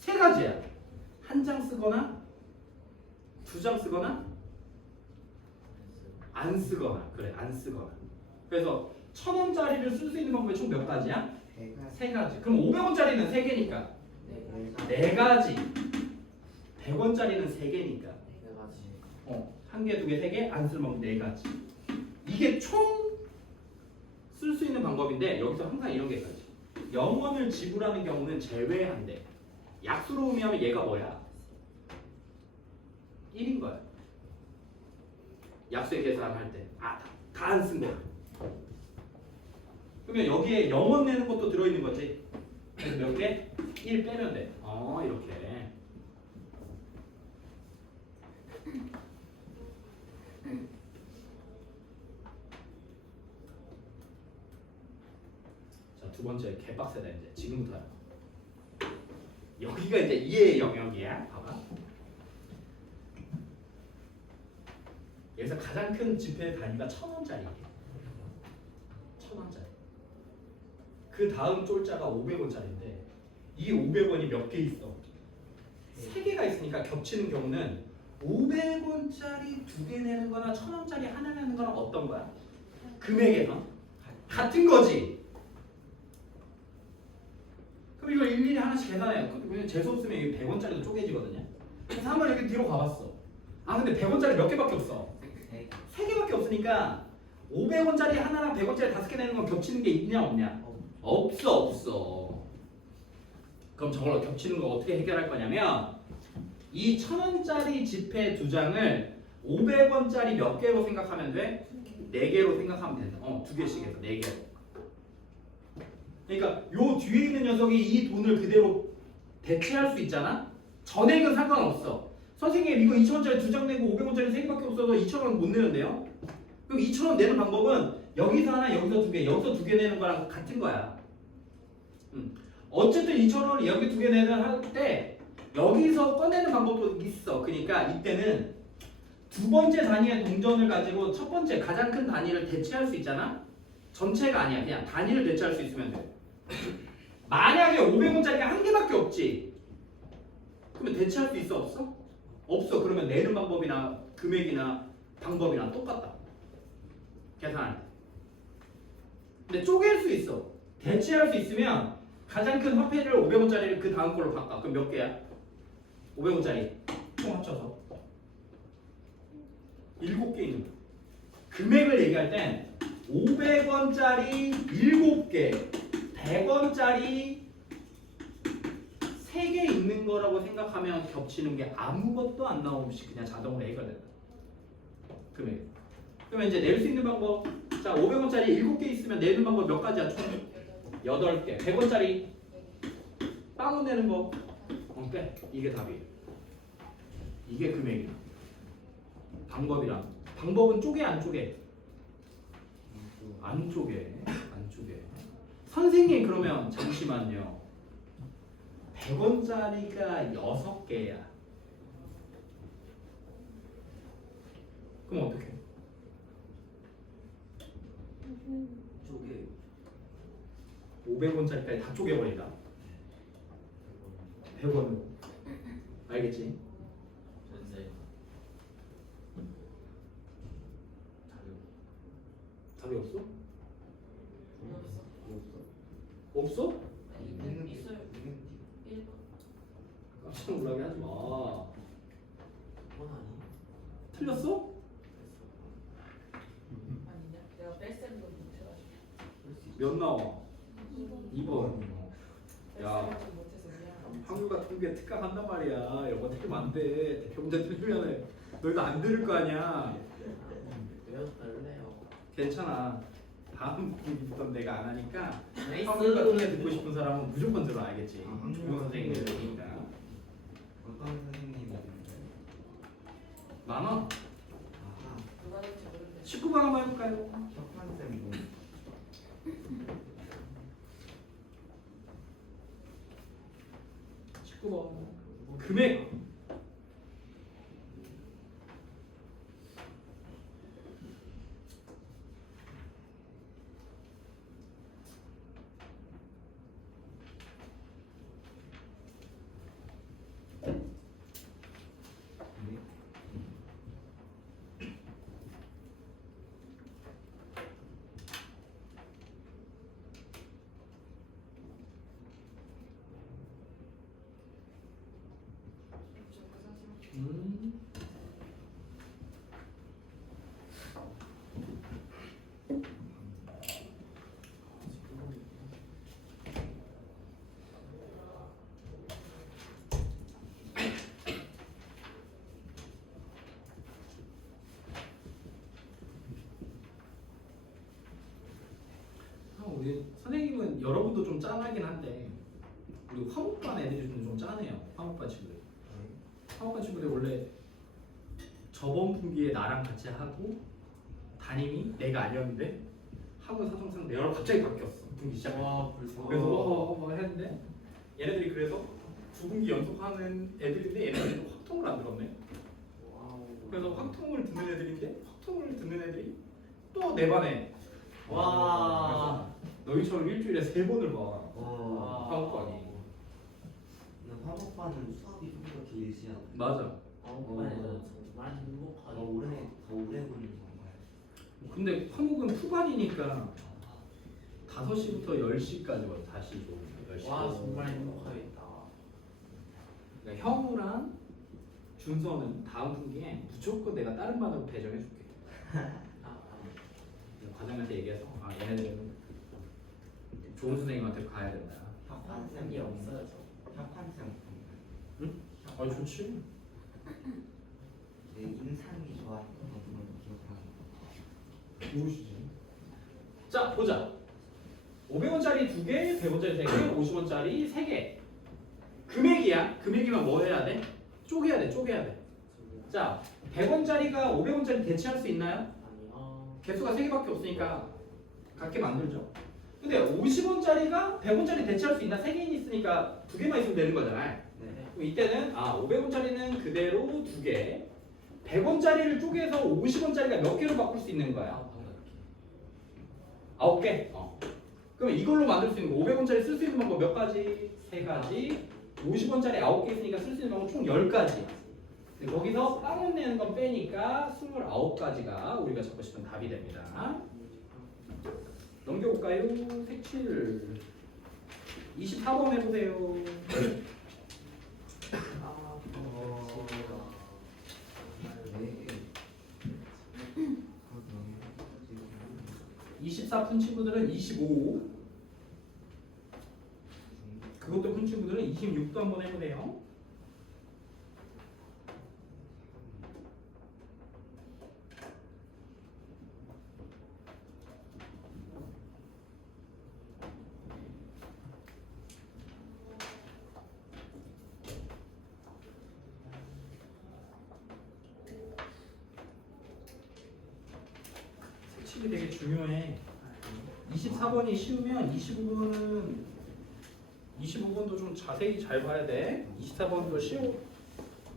3가지야. 한 장 쓰거나 2장 쓰거나 안 쓰거나. 그래, 안 쓰거나. 그래서 1,000원짜리를 쓸 수 있는 방법이 총 몇 가지야? 3가지. 그럼 500원짜리는 3개니까 4가지. 100원짜리는 3개니까 1개, 2개, 3개, 안 쓸 방법 4가지. 이게 총 쓸 수 있는 방법인데 여기서 항상 이런 게 있지. 0원을 지불하는 경우는 제외한대. 약수로 의미하면 얘가 뭐야? 1인 거야. 약수의 계산할 때. 다 안 쓴 거야. 그러면 여기에 0원 내는 것도 들어있는 거지. 그래서 몇 개? 1 빼면 돼. 이렇게. 자, 두 번째 개빡세다 이제. 지금부터야. 여기가 이제 이해의 영역이야. 봐봐. 여기서 가장 큰 지폐 단위가 1,000원짜리예요. 1,000원짜리. 그 다음 쫄자가 500원짜리인데 이 500원이 몇 개 있어? 3개가 있으니까 겹치는 경우는 500원짜리 2개 내는 거나 1,000원짜리 하나 내는 거랑 어떤 거야? 금액에서 같은 거지. 그럼 이걸 일일이 하나씩 계산해. 왜냐면 재수 없으면 이 100원짜리도 쪼개지거든요. 그래서 한번 이렇게 뒤로 가봤어. 근데 100원짜리 몇 개밖에 없어? 3개밖에 없으니까 500원짜리 하나랑 100원짜리 5개 내는 건 겹치는 게 있냐 없냐? 없어. 그럼 저걸 겹치는 거 어떻게 해결할 거냐면 이 1,000원짜리 지폐 2장을 500원짜리 몇 개로 생각하면 돼? 4개로 생각하면 된다. 2개씩 해서 4개로. 그러니까 요 뒤에 있는 녀석이 이 돈을 그대로 대체할 수 있잖아. 전액은 상관없어. 선생님 이거 2,000원짜리 2장 내고 500원짜리 3개밖에 없어서 2,000원 못 내는데요? 그럼 2,000원 내는 방법은 여기서 하나 여기서 2개 여기서 2개 내는 거랑 같은 거야. 어쨌든 2,000원을 여기 2개 내는 할 때 여기서 꺼내는 방법도 있어. 그러니까 이때는 두 번째 단위의 동전을 가지고 첫 번째 가장 큰 단위를 대체할 수 있잖아. 전체가 아니야. 그냥 단위를 대체할 수 있으면 돼. 만약에 500원짜리가 한 개밖에 없지. 그러면 대체할 수 있어 없어? 없어. 그러면 내는 방법이나 금액이나 방법이나 똑같다. 계산할 때. 근데 쪼갤 수 있어. 대체할 수 있으면 가장 큰 화폐를 500원짜리를 그 다음 걸로 바꿔. 그럼 몇 개야? 500원짜리 총 합쳐서 7개 있는 거야. 금액을 얘기할 땐 500원짜리 7개, 100원짜리 3개 있는 거라고 생각하면 겹치는 게 아무것도 안 나오듯이 그냥 자동으로 해결된다. 금액. 그러면 이제 낼 수 있는 방법. 자, 500원짜리 7개 있으면 내는 방법 몇 가지야? 총 8개. 100원짜리 빵원 내는 거. 빼. 이게 답이에요. 이게 금액이야. 방법이랑. 방법은 쪼개 안 쪼개? 안 쪼개. 안 쪼개. 선생님 그러면 잠시만요. 100원짜리가 6개야. 그럼 어떡해? 쪼개 500원짜리까지 다 쪼개버린다. 100원으로. 알겠지? 선생 답이 없어? 없어. 없어? 있어요. 1번. 깜짝 놀라게 하지 마. 그건 아니 틀렸어? 아니냐? 내가 뺄셈도 못해가지고. 몇 나와? 2번. 야. 뺄셈도 못해서 미안. 한글 같은 게 특강한단 말이야. 이런 거 틀리면 안 돼. 대표 문제 틀리면 너희도 안 들을 거 아니야. 배워달래요. 괜찮아. 다음 분기부터 내가 안 하니까 나이스. 한글 같은 게 듣고 싶은 사람은 무조건 들어. 알겠지? 아, 좋은 선생님들이니까. 어떤 선생님이 있는데? 많아. 아하 누가 될지 모르겠는데. 19번 한번 해볼까요? 협판쌤 뭐 19번. 금액. 우리 선생님은 여러분도 좀 짠하긴 한데 우리 화목반 애들이 좀 짠해요. 화목반 친구들. 화목반 친구들 원래 저번 분기에 나랑 같이 하고 담임이 내가 아니었는데 학원 사정상 내가 갑자기 바뀌었어. 분기 시작. 와 벌써. 그래서 뭐 했는데 얘네들이 그래서 두 분기 연속하는 애들인데 얘네들도 확통을 안 들었네. 와우. 그래서 확통을 듣는 애들인데 확통을 듣는 애들이 또 내 반에. 와. 너희처럼 일주일에 3번을 봐. 와 화목반이. 근데 화목반은 수업이 좀 더 길지 않아요? 맞아. 화목반에서 정말 행복하게. 더 오래 걸리는 건가요? 근데 화목은 푸반이니까 5시부터 10시까지 와. 다시 좀 10시. 와 정말 행복하겠다. 그러니까 형우랑 준서는 다음 분기에 무조건 내가 다른 반으로 배정해줄게. 과장님한테 얘기해서 얘네들은 좋은 선생님한테 가야 된다. 협판쌤이 없어요. 협판쌤 응? 아니 좋지. 내 인상이 좋았던 걸 기억하는 모르시지. 자 보자. 500원짜리 2개, 100원짜리 3개, 50원짜리 3개. 금액이야. 금액이면 뭐 해야 돼? 쪼개야 돼. 쪼개야 돼. 자, 100원짜리가 500원짜리 대체할 수 있나요? 아니요. 개수가 3개밖에 없으니까 같게 만들죠. 근데 50원짜리가 100원짜리 대체할 수 있나? 3개인 있으니까 2개만 있으면 되는 거잖아요. 네. 그럼 이때는 500원짜리는 그대로 2개, 100원짜리를 쪼개서 50원짜리가 몇 개로 바꿀 수 있는 거야? 9개. 그럼 이걸로 만들 수 있는 거 500원짜리 쓸 수 있는 방법 몇 가지? 3가지. 50원짜리 9개 있으니까 쓸 수 있는 방법 총 10가지. 거기서 빵원 내는 건 빼니까 29가지가 우리가 잡고 싶은 답이 됩니다. 넘겨볼까요? 색칠 24번 해보세요. 네. 24 푼 친구들은 25. 그것도 푼 친구들은 26도 한번 해보세요. 색칠이 되게 중요해. 24번이 쉬우면 25번도 좀 자세히 잘 봐야 돼. 24번도 쉬워.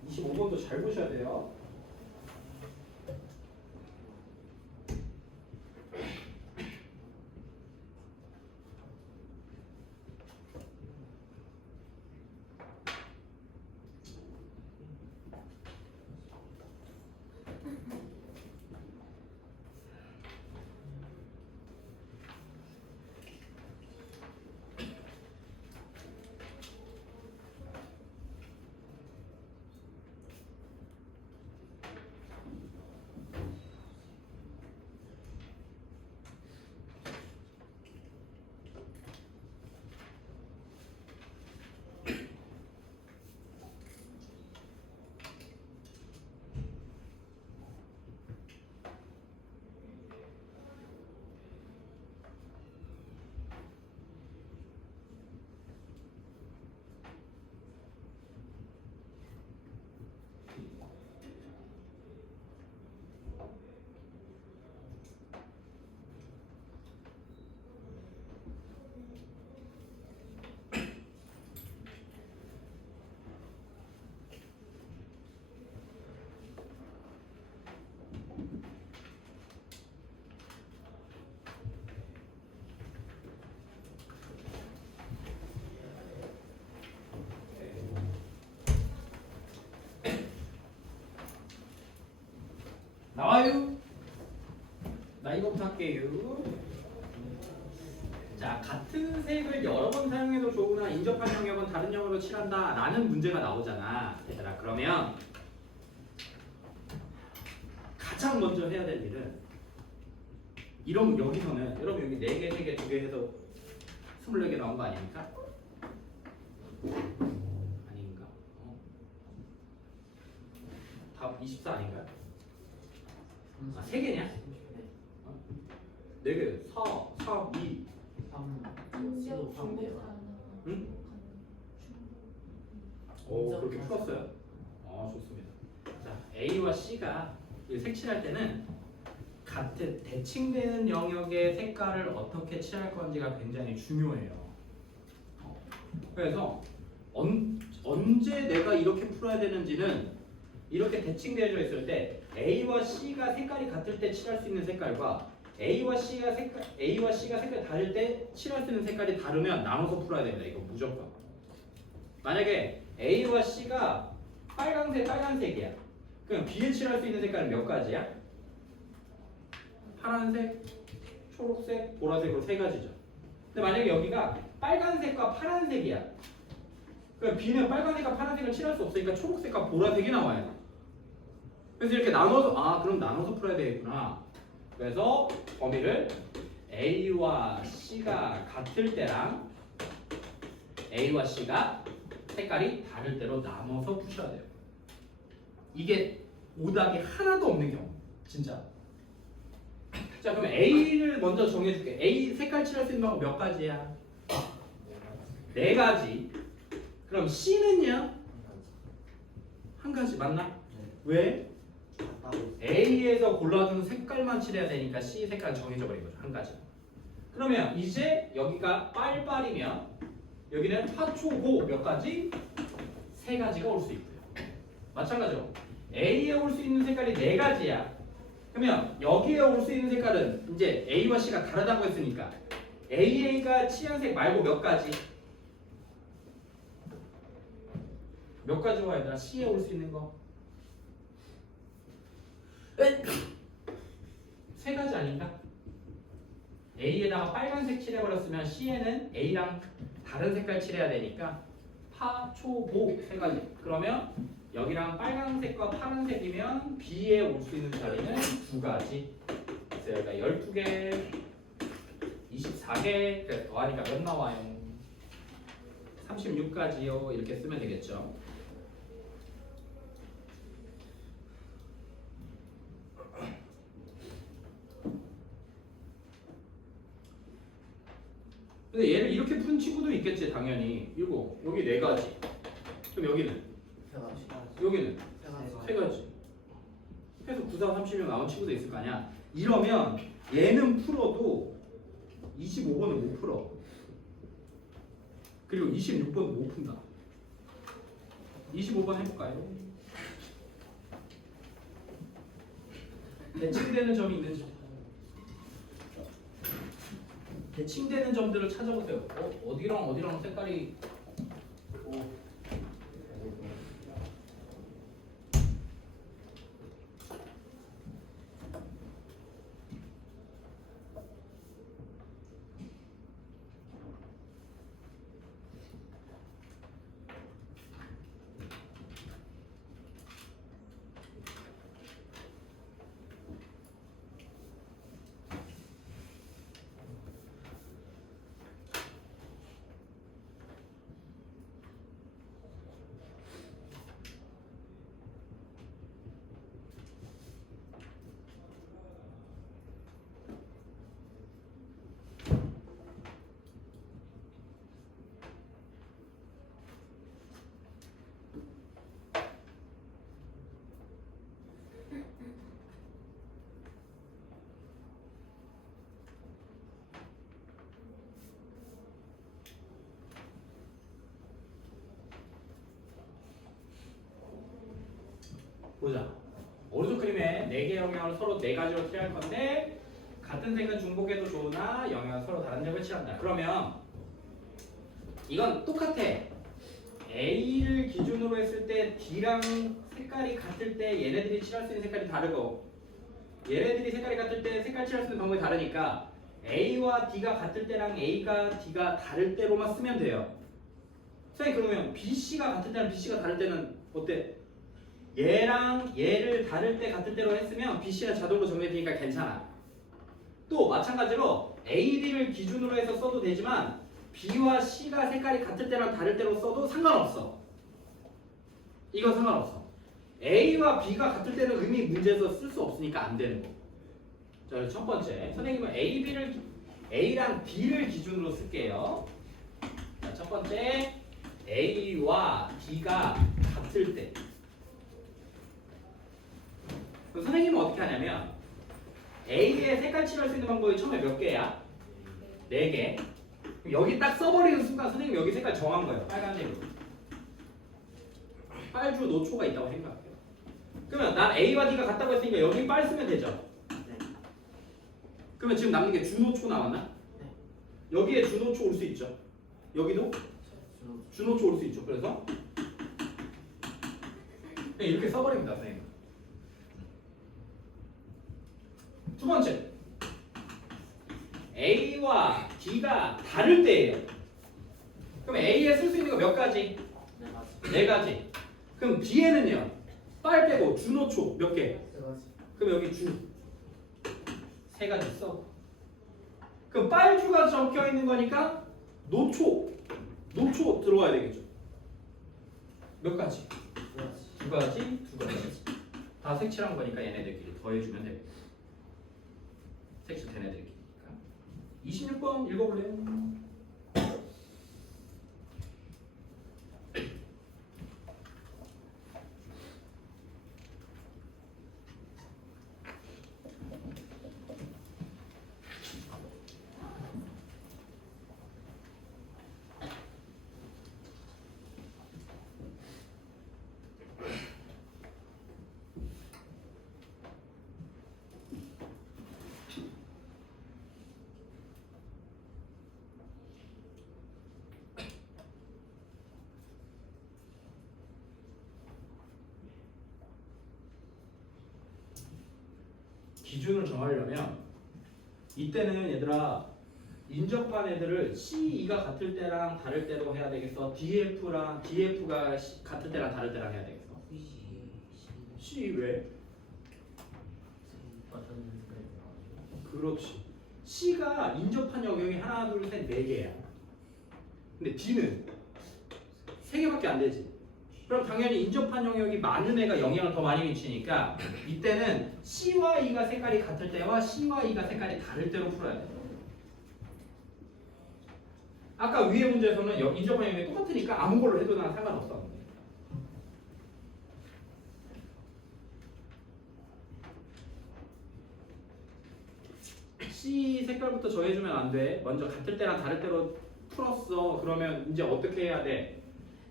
25번도 잘 보셔야 돼요. 나와요. 나 이거부터 할게요. 자, 같은 색을 여러 번 사용해도 좋으나 인접한 영역은 다른 영역으로 칠한다 라는 문제가 나오잖아. 얘들아, 그러면 가장 먼저 해야 될 일은 이런 여기서는 여러분 여기 4개, 3개, 2개 해서 24개 나온 거 아닙니까? 아닌가? 답 24 아닌가요? 3개냐? 4개 4, 4, 2 응? 오, 그렇게 풀었어요? 좋습니다. 자, A와 C가 색칠할 때는 같은 대칭되는 영역의 색깔을 어떻게 칠할 건지가 굉장히 중요해요. 그래서 언제 내가 이렇게 풀어야 되는지는 이렇게 대칭되어져 있을 때 A와 C가 색깔이 같을 때 칠할 수 있는 색깔과 A와 C가 색깔이 다를 때 칠할 수 있는 색깔이 다르면 나눠서 풀어야 됩니다. 이거 무조건. 만약에 A와 C가 빨간색이야. 그럼 B에 칠할 수 있는 색깔은 몇 가지야? 파란색, 초록색, 보라색으로 3가지죠. 근데 만약에 여기가 빨간색과 파란색이야. 그럼 B는 빨간색과 파란색을 칠할 수 없으니까 초록색과 보라색이 나와요. 그래서 이렇게 나눠서 그럼 나눠서 풀어야 되겠구나. 그래서 범위를 A와 C가 같을 때랑 A와 C가 색깔이 다를 때로 나눠서 푸셔야 돼요. 이게 오답이 하나도 없는 경우, 진짜. 자, 그럼 A를 먼저 정해줄게. A 색깔 칠할 수 있는 방법 몇 가지야? 4가지. 그럼 C는요? 1가지 맞나? 왜? 같다고. A에서 골라준 색깔만 칠해야 되니까 C 색깔 정해져 버린 거죠. 한 가지. 그러면 이제 여기가 빨빨이면 여기는 파초고 몇 가지? 세 가지가 올 수 있고요. 마찬가지로 A에 올 수 있는 색깔이 네 가지야. 그러면 여기에 올 수 있는 색깔은 이제 A와 C가 다르다고 했으니까 AA가 취향색 말고 몇 가지? 몇 가지와 얘들아 C에 올 수 있는 거? 세 가지 아닌가? A에다가 빨간색 칠해버렸으면 C에는 A랑 다른 색깔 칠해야 되니까 파, 초, 보 세 가지. 그러면 여기랑 빨간색과 파란색이면 B에 올 수 있는 자리는 두 가지. 그래서 여기가 12개, 24개, 그래서 더하니까 몇 나와요? 36가지요. 이렇게 쓰면 되겠죠. 근데 얘를 이렇게 푼 친구도 있겠지 당연히. 이거 여기 네 가지. 그럼 여기는 여기는 세 가지. 해서 9, 4, 30명 나온 친구도 있을 거 아니야. 이러면 얘는 풀어도 25번은 못 풀어. 그리고 26번도 못 푼다. 25번 해볼까요? 대칭되는 점이 있는지. 대칭되는 점들을 찾아보세요. 어디랑 어디랑 색깔이 보자. 오른쪽 그림에 4개 영역을 서로 4가지로 칠할 건데 같은 색은 중복해도 좋으나 영역은 서로 다른 점을 칠한다. 그러면 이건 똑같아. A를 기준으로 했을 때 D랑 색깔이 같을 때 얘네들이 칠할 수 있는 색깔이 다르고 얘네들이 색깔이 같을 때 색깔 칠할 수 있는 방법이 다르니까 A와 D가 같을 때랑 A가 D가 다를 때로만 쓰면 돼요. 선생님 그러면 BC가 같을 때랑 BC가 다를 때는 어때? 얘랑 얘를 다를 때 같을 때로 했으면 BC는 자동으로 정리되니까 괜찮아. 또 마찬가지로 AD를 기준으로 해서 써도 되지만 B와 C가 색깔이 같을 때랑 다를 때로 써도 상관없어. 이건 상관없어. A와 B가 같을 때는 의미 문제에서 쓸 수 없으니까 안 되는 거. 자, 첫 번째 선생님은 A랑 D를 기준으로 쓸게요. 자, 첫 번째 A와 D가 같을 때. 그럼 선생님은 어떻게 하냐면 A의 색깔 칠할 수 있는 방법이 처음에 몇 개야? 4개. 여기 딱 써버리는 순간 선생님 여기 색깔 정한 거예요. 빨간색으로. 빨주 노초가 있다고 생각해요. 그러면 난 A와 D가 같다고 했으니까 여기 빨 쓰면 되죠. 네. 그러면 지금 남는 게 주노초 남았나? 네. 여기에 주노초 올 수 있죠. 여기도 주노초 올 수 있죠. 그래서 그냥 이렇게 써버립니다, 선생님. 두 번째, A와 D가 다를 때예요. 그럼 A에 쓸 수 있는 거 몇 가지? 4가지. 그럼 B에는요, 빨 빼고 주노초 몇 개? 그럼 여기 주 3가지 써. 그럼 빨주가 적혀 있는 거니까 노초 들어와야 되겠죠. 몇 가지? 2가지, 2가지. 다 색칠한 거니까 얘네들끼리 더해주면 되고. 색칠 된 애들끼리니까. 26번 읽어볼래요? 기준을 정하려면 이때는 얘들아 인접한 애들을 C2가 같을 때랑 다를 때로 해야 되겠어? DF가 같을 때랑 다를 때랑 해야 되겠어? C 왜? 그렇지. C가 인접한 영역이 하나, 둘, 셋, 네 개야. 근데 D는 세 개밖에 안 되지. 그럼 당연히 인접한 영역이 많은 애가 영향을 더 많이 미치니까 이때는 C와 E가 색깔이 같을 때와 C와 E가 색깔이 다를 때로 풀어야 돼. 아까 위에 문제에서는 인접한 영역이 똑같으니까 아무 걸로 해도 난 상관없어. C 색깔부터 정해주면 안 돼. 먼저 같을 때랑 다를 때로 풀었어. 그러면 이제 어떻게 해야 돼?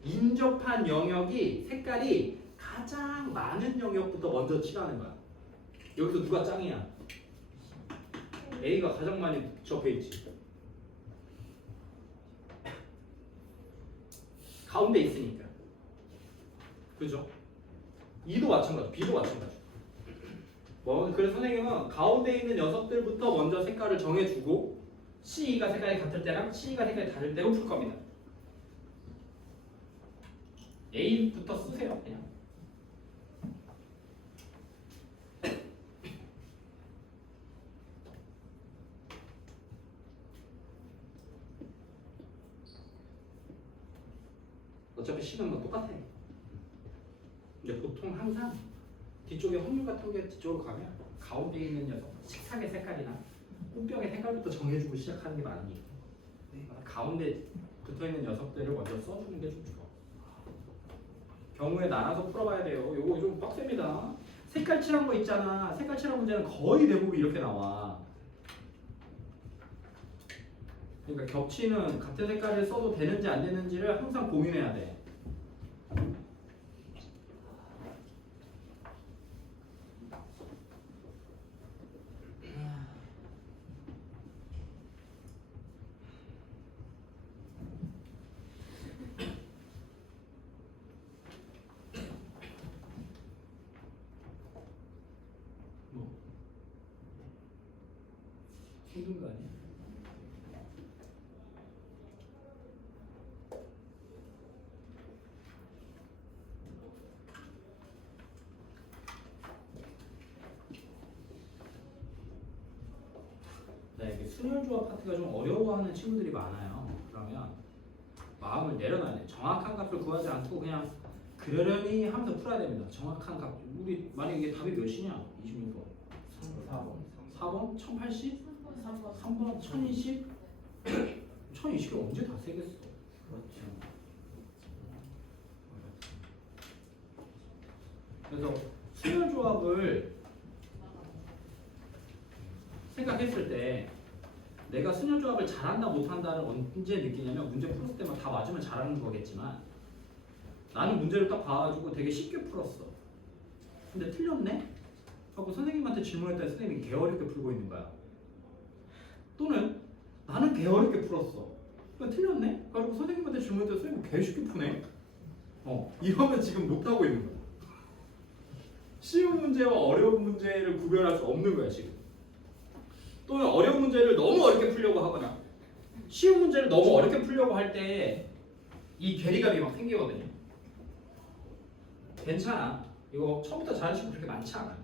인접한 영역이 색깔이 가장 많은 영역부터 먼저 칠하는 거야. 여기서 누가 짱이야? A가 가장 많이 접해 있지. 가운데 있으니까. 그죠? E도 마찬가지, B도 마찬가지. 그래서 선생님은 가운데 있는 녀석들부터 먼저 색깔을 정해주고 C가 색깔이 같을 때랑 C가 색깔이 다를 때로 풀 겁니다. A부터 쓰세요, 그냥. 어차피 C는 뭐 똑같아. 근데 보통 항상 뒤쪽에 확률 같은 게 뒤쪽으로 가면 가운데 있는 녀석, 식탁의 색깔이나 꽃병의 색깔부터 정해주고 시작하는 게 많으니까 가운데 붙어있는 녀석들을 먼저 써주는 게 좀 좋아. 경우에 나눠서 풀어봐야 돼요. 요거 좀 빡셉니다. 색깔 칠한 거 있잖아. 색깔 칠한 문제는 거의 대부분 이렇게 나와. 그러니까 겹치는 같은 색깔을 써도 되는지 안 되는지를 항상 고민해야 돼. 힘든 거 아니야? 네, 이게 순열조합 파트가 좀 어려워하는 친구들이 많아요. 그러면 마음을 내려놔야 돼. 정확한 값을 구하지 않고 그냥 그러려니 하면서 풀어야 됩니다. 정확한 값. 우리 만약에 이게 답이 몇이냐? 26번. 4번. 4번? 1080? 3번 3번? 1020? 1020이 언제 다 세겠어? 그렇죠. 그래서 순열조합을 생각했을 때 내가 순열조합을 잘한다 못한다를 언제 느끼냐면 문제 풀었을 때만 다 맞으면 잘하는 거겠지만 나는 문제를 딱 봐가지고 되게 쉽게 풀었어. 근데 틀렸네? 하고 선생님한테 질문했더니 선생님이 개어렵게 풀고 있는 거야. 또는 나는 개어렵게 풀었어. 그러니까 틀렸네? 그리고 선생님한테 질문했더니 선생님이 개 쉽게 푸네? 이러면 지금 못하고 있는 거야. 쉬운 문제와 어려운 문제를 구별할 수 없는 거야 지금. 또는 어려운 문제를 너무 어렵게 풀려고 하거나 쉬운 문제를 너무 어렵게 풀려고 할 때 이 괴리감이 막 생기거든요. 괜찮아. 이거 처음부터 잘하는 친구 그렇게 많지 않아.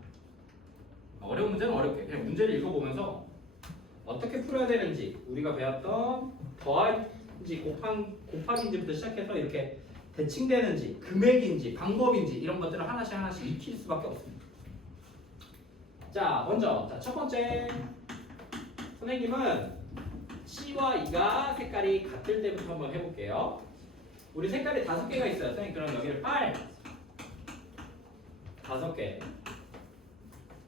어려운 문제는 어렵게 그냥 문제를 읽어보면서 어떻게 풀어야 되는지 우리가 배웠던 더하기 곱하기인지부터 시작해서 이렇게 대칭되는지 금액인지 방법인지 이런 것들을 하나씩 익힐 수밖에 없습니다. 자 먼저 첫 번째 선생님은 C와 E가 색깔이 같을 때부터 한번 해볼게요. 우리 색깔이 5개가 있어요. 선생님 그럼 여기를 빨 5개.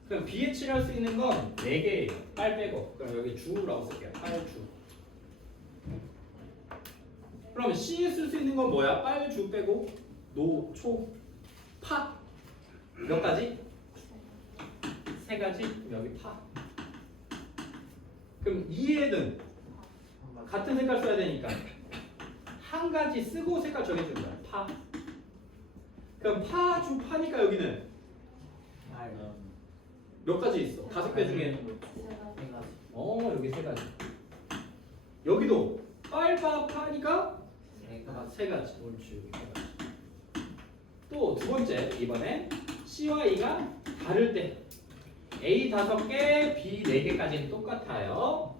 그럼 B에 칠할 수 있는 건 4개예요. 빨 빼고. 그럼 여기 주라고 쓸게요. 빨주. 그럼 C에 쓸 수 있는 건 뭐야? 빨주 빼고 노, 초, 파. 몇 가지? 3가지? 그럼 여기 파. 그럼 E에는 같은 색깔 써야 되니까 한 가지 쓰고 색깔 정해주는 거야. 파. 그럼 파, 주, 파니까 여기는 몇 가지 있어? 5개 중에 여기 3가지. 여기도 빨파파니까 세 가지. 옳지, 여기 3가지. 또 두 번째, 이번엔 C와 E가 다를 때 A 5개, B 4개까지는 똑같아요.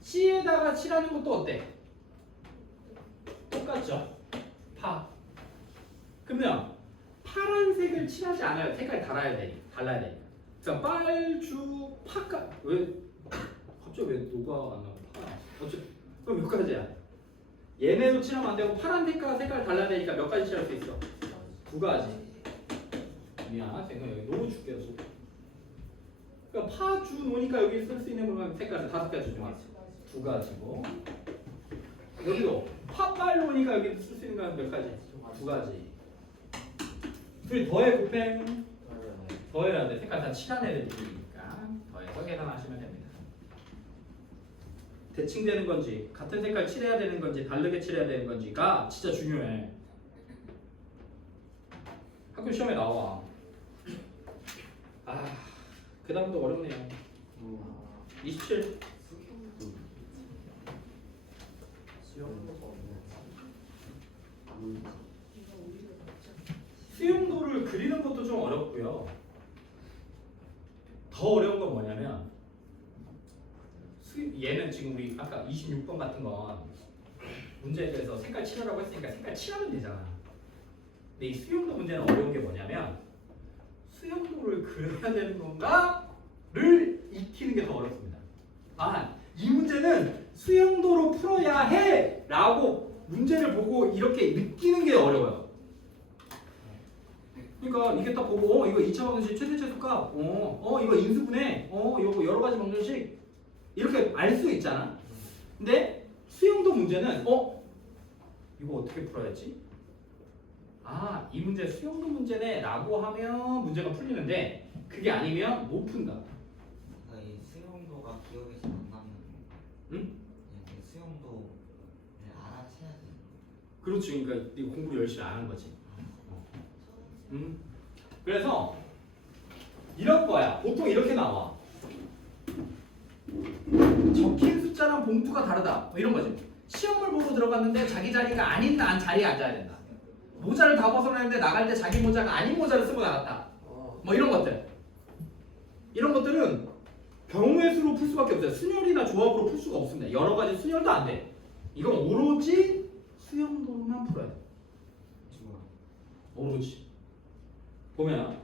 C에다가 칠하는 것도 어때? 똑같죠? 파. 그러면 파란색을 칠하지 않아요. 색깔이 달라야 되니까. 자, 빨주 파까 왜 갑자기 왜 노가 안 나와? 파. 그럼 몇 가지야? 얘네도 칠하면 안 되고 파란 색깔 달라야 되니까 몇 가지 칠할 수 있어? 2가지. 미안, 생각 여기 너무 죽겠어. 그러니까 파주 노니까 여기 쓸 수 있는 물건 색깔은 5가지 중에 2가지고, 여기도 파빨 노니까 여기 쓸 수 있는 건 몇 가지? 2가지. 둘이 더해 곱셈 더해야 돼. 색깔 다 칠한 애들이니까 더해서 계산하시면 됩니다. 대칭되는 건지 같은 색깔 칠해야 되는 건지 다르게 칠해야 되는 건지가 진짜 중요해. 학교 시험에 나와. 그 다음도 어렵네요. 27. 수용도를 그리는 것도 좀 어렵고요. 더 어려운 건 뭐냐면 얘는 지금 우리 아까 26번 같은 건 문제에서 색깔 칠하라고 했으니까 색깔 칠하면 되잖아. 근데 이 수용도 문제는 어려운 게 뭐냐면 수용도를 그려야 되는 건가를 익히는 게 더 어렵습니다. 이 문제는 수용도로 풀어야 해! 라고 문제를 보고 이렇게 느끼는 게 어려워요. 그러니까 이게 딱 보고 이거 2차 방정식 최대 최소값 이거 인수분해 이거 여러 가지 방정식 이렇게 알 수 있잖아. 근데 수용도 문제는 이거 어떻게 풀어야지? 이 문제 수용도 문제네 라고 하면 문제가 풀리는데 그게 아니면 못 푼다. 이 수용도가 기억에서 안 남는 응? 그 수용도를 알아채야 돼. 그렇지. 그러니까 네 공부 열심히 안 한 거지. 그래서 이런 거야. 보통 이렇게 나와. 적힌 숫자랑 봉투가 다르다. 뭐 이런 거지. 시험을 보러 들어갔는데 자기 자리가 아닌 자리에 앉아야 된다. 모자를 다 벗어나는데 나갈 때 자기 모자가 아닌 모자를 쓰고 나갔다. 뭐 이런 것들. 이런 것들은 경우의 수로 풀 수밖에 없어요. 순열이나 조합으로 풀 수가 없습니다. 여러 가지 순열도 안 돼. 이건 오로지 수용도로만 풀어야 돼. 오로지. 보면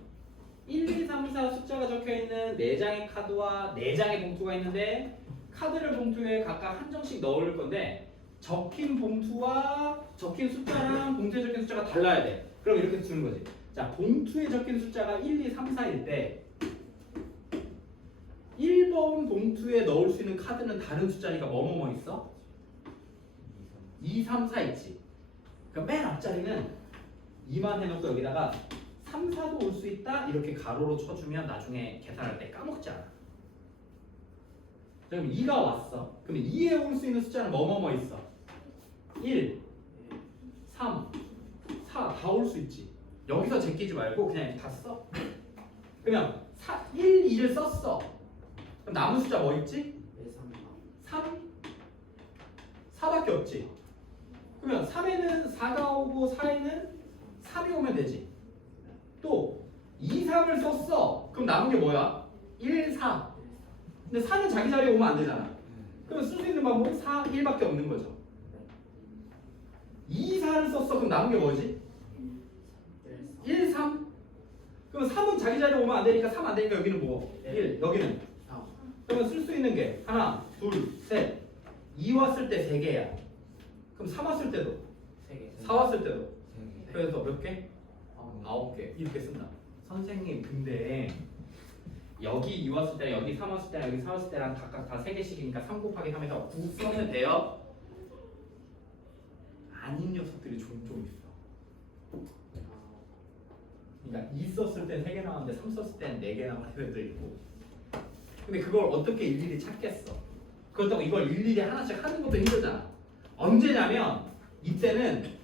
1, 2, 3, 4 숫자가 적혀있는 4장의 카드와 4장의 봉투가 있는데 카드를 봉투에 각각 한 장씩 넣을 건데 적힌 봉투와 적힌 숫자랑 봉투에 적힌 숫자가 달라야 돼. 그럼 이렇게 주는 거지. 자, 봉투에 적힌 숫자가 1, 2, 3, 4일 때 1번 봉투에 넣을 수 있는 카드는 다른 숫자니까 뭐뭐뭐 있어? 2, 3, 4 있지. 그러니까 맨 앞자리는 2만 해놓고 여기다가 3, 4도 올 수 있다 이렇게 가로로 쳐주면 나중에 계산할 때 까먹지 않아. 그럼 2가 왔어. 그러면 2에 올 수 있는 숫자는 뭐뭐뭐 있어? 1, 3, 4 다 올 수 있지. 여기서 제끼지 말고 그냥 다 써. 그러면 1, 2를 썼어. 그럼 남은 숫자 뭐 있지? 3, 4밖에 없지. 그러면 3에는 4가 오고 4에는 3이 오면 되지. 또 2, 3을 썼어. 그럼 남은 게 뭐야? 1, 4. 근데 4는 자기 자리에 오면 안 되잖아. 그럼 쓸 수 있는 방법은 4, 1밖에 없는 거죠. 2, 4를 썼어. 그럼 남은 게 뭐지? 1, 3. 그럼 3은 자기 자리에 오면 안 되니까 3 안 되니까 여기는 뭐? 1. 여기는 4. 그러면 쓸 수 있는 게 하나, 둘, 셋. 2 왔을 때 3개야. 그럼 3 왔을 때도 4 왔을 때도 그래서 몇 개? 9개 이렇게 쓴다. 선생님 근데 여기 2 왔을 때 여기 3 왔을 때랑 여기 4 왔을 때랑 각각 다 3개씩이니까 3 곱하기 3에서 9 쓰면 돼요? 아닌 녀석들이 종종 있어. 그러니까 2 썼을 땐 3개 나왔는데 3 썼을 땐 4개 나온 애들도 있고. 근데 그걸 어떻게 일일이 찾겠어? 그렇다고 이걸 일일이 하나씩 하는 것도 힘들잖아. 언제냐면 이때는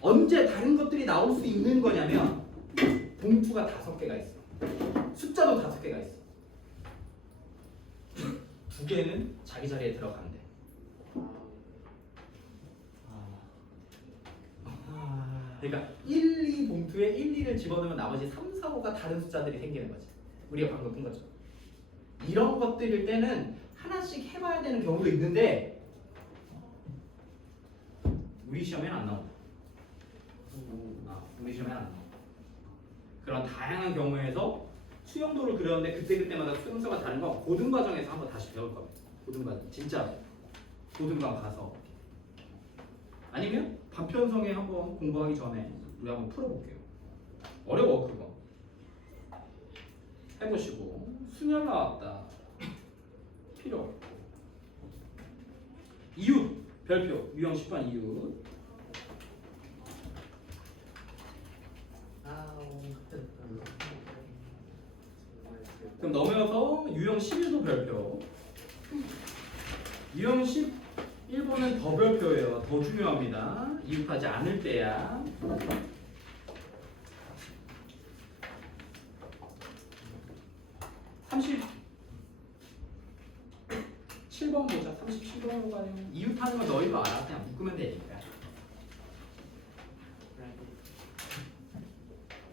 언제 다른 것들이 나올 수 있는 거냐면 봉투가 5개가 있어. 숫자도 5개가 있어. 2개는 자기 자리에 들어간대. 그러니까 1, 2 봉투에 1, 2를 집어넣으면 나머지 3, 4, 5가 다른 숫자들이 생기는 거지. 우리가 방금 푼 것처럼. 이런 것들일 때는 하나씩 해봐야 되는 경우도 있는데 우리 시험에는 안 나온다. 우리 시험에는 안 나온다. 그런 다양한 경우에서 수용도를 그렸는데 그때그때마다 수용소가 다른 거 고등과정에서 한번 다시 배울 겁니다. 고등과정 진짜 고등과정 가서 아니면 반편성에 한번 공부하기 전에 우리 한번 풀어볼게요. 어려워 그거. 해보시고 순열 나왔다. 필요 없고 이웃 별표 유형 10번 이웃. 그럼 넘어서 유형 11도 별표. 유형 11번은 더 별표예요. 더 중요합니다. 이웃하지 않을 때야. 37번 보자. 37번으로 가요. 이웃하는 거 너희도 알아. 그냥 묶으면 되니까.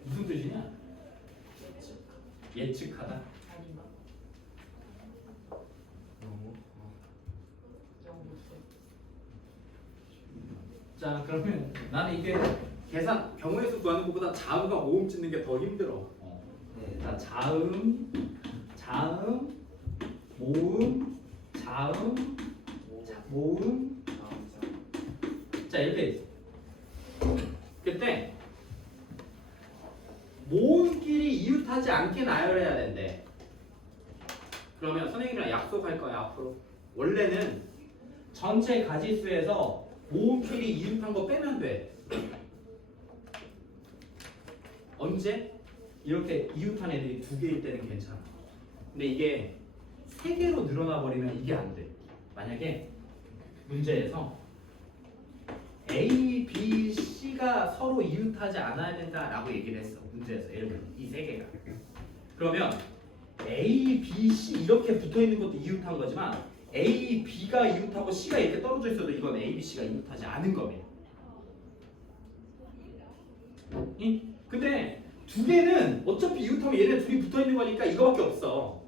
무슨 뜻이냐? 예측하다. 아닌가? 영어 자 그러면 나는 이게 계산 경우의 수 구하는 것보다 자음과 모음 짓는 게 더 힘들어. 자 자음, 모음, 모음. 자 이렇게 있어. 그때 모음끼리 이웃하지 않게 나열해야 된대. 그러면 선생님이랑 약속할 거야 앞으로. 원래는 전체 가지수에서 모음끼리 이웃한 거 빼면 돼. 언제? 이렇게 이웃한 애들이 2개일 때는 괜찮아. 근데 이게 3개로 늘어나 버리면 이게 안 돼. 만약에 문제에서 A, B, C가 서로 이웃하지 않아야 된다라고 얘기를 했어. 문제에서 예를 들어 이 3개가. 그러면 A, B, C 이렇게 붙어 있는 것도 이웃한 거지만 A, B가 이웃하고 C가 이렇게 떨어져 있어도 이건 A, B, C가 이웃하지 않은 겁니다. 근데 2개는 어차피 이웃하면 얘네 둘이 붙어 있는 거니까 이거밖에 없어.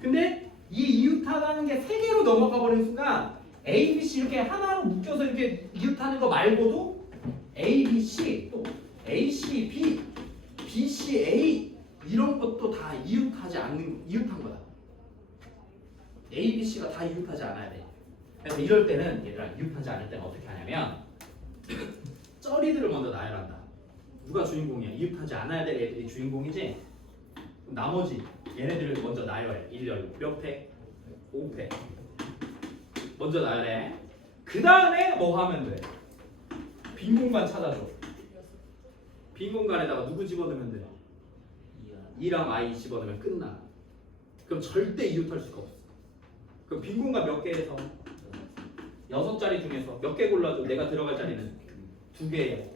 근데 이 이웃하다는 게 3개로 넘어가 버리는 순간 A, B, C 이렇게 하나로 묶여서 이렇게 이웃하는 거 말고도 A, B, C 또 A, C, B, B, C, A 이런 것도 다 이웃한 거다. A, B, C가 다 이웃하지 않아야 돼. 그래서 이럴 때는 얘들아 이웃하지 않을 때는 어떻게 하냐면 쩌리들을 먼저 나열한다. 누가 주인공이야? 이웃하지 않아야 될 애들이 주인공이지? 그럼 나머지 얘네들을 먼저 나열해. 1열 몇 팩? 5팩 먼저 나열해. 그 다음에 뭐 하면 돼? 빈 공간 찾아줘. 빈 공간에다가 누구 집어넣으면 돼? 2랑 I 집어넣으면 끝나. 그럼 절대 이웃할 수가 없어. 그럼 빈 공간 몇 개에서? 6자리 중에서 몇 개 골라줘? 내가 들어갈 자리는 2개예요.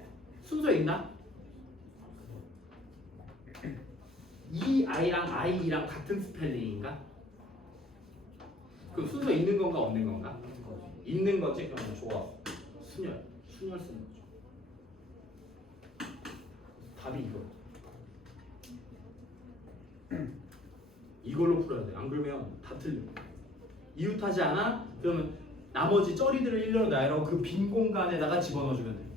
순서 있나? 이 I랑 I2랑 같은 스펠링인가? 그럼 순서 있는 건가 없는 건가? 있는 거지. 그러면 좋아. 순열 쓰는 거죠. 답이 이거. 이걸로 풀어야 돼. 안 그러면 다 틀려. 이웃하지 않아? 그러면 나머지 쩌리들을 일렬로 나열하고 그 빈 공간에다가 집어넣어주면 돼.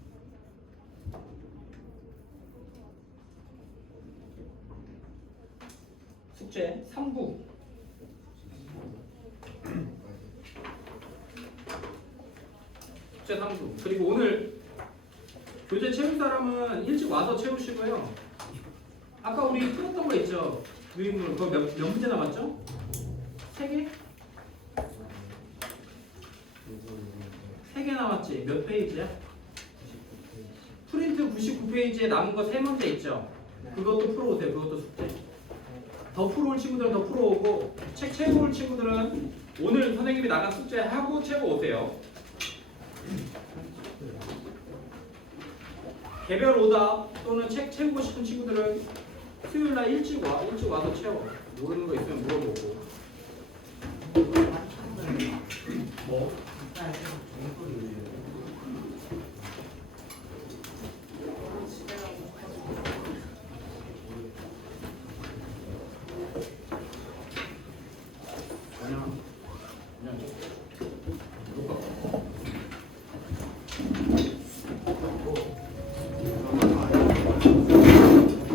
숙제 3구. 숙제 3구. 그리고 오늘 교재 채울 사람은 일찍 와서 채우시고요. 아까 우리 풀었던 거 있죠? 유인물 그거 몇 문제 남았죠? 3개? 3개 남았지? 몇 페이지야? 프린트 99페이지에 남은 거 3문제 있죠? 그것도 풀어오세요. 그것도 숙제. 더 풀어올 친구들은 더 풀어오고 책 채워올 친구들은 오늘 선생님이 나간 숙제 하고 채워오세요. 개별 오답 또는 책 채우고 싶은 친구들은 수요일 날 일찍 와서 채워. 모르는 거 있으면 물어보고. 한창들 뭐? 이따 계속 종소리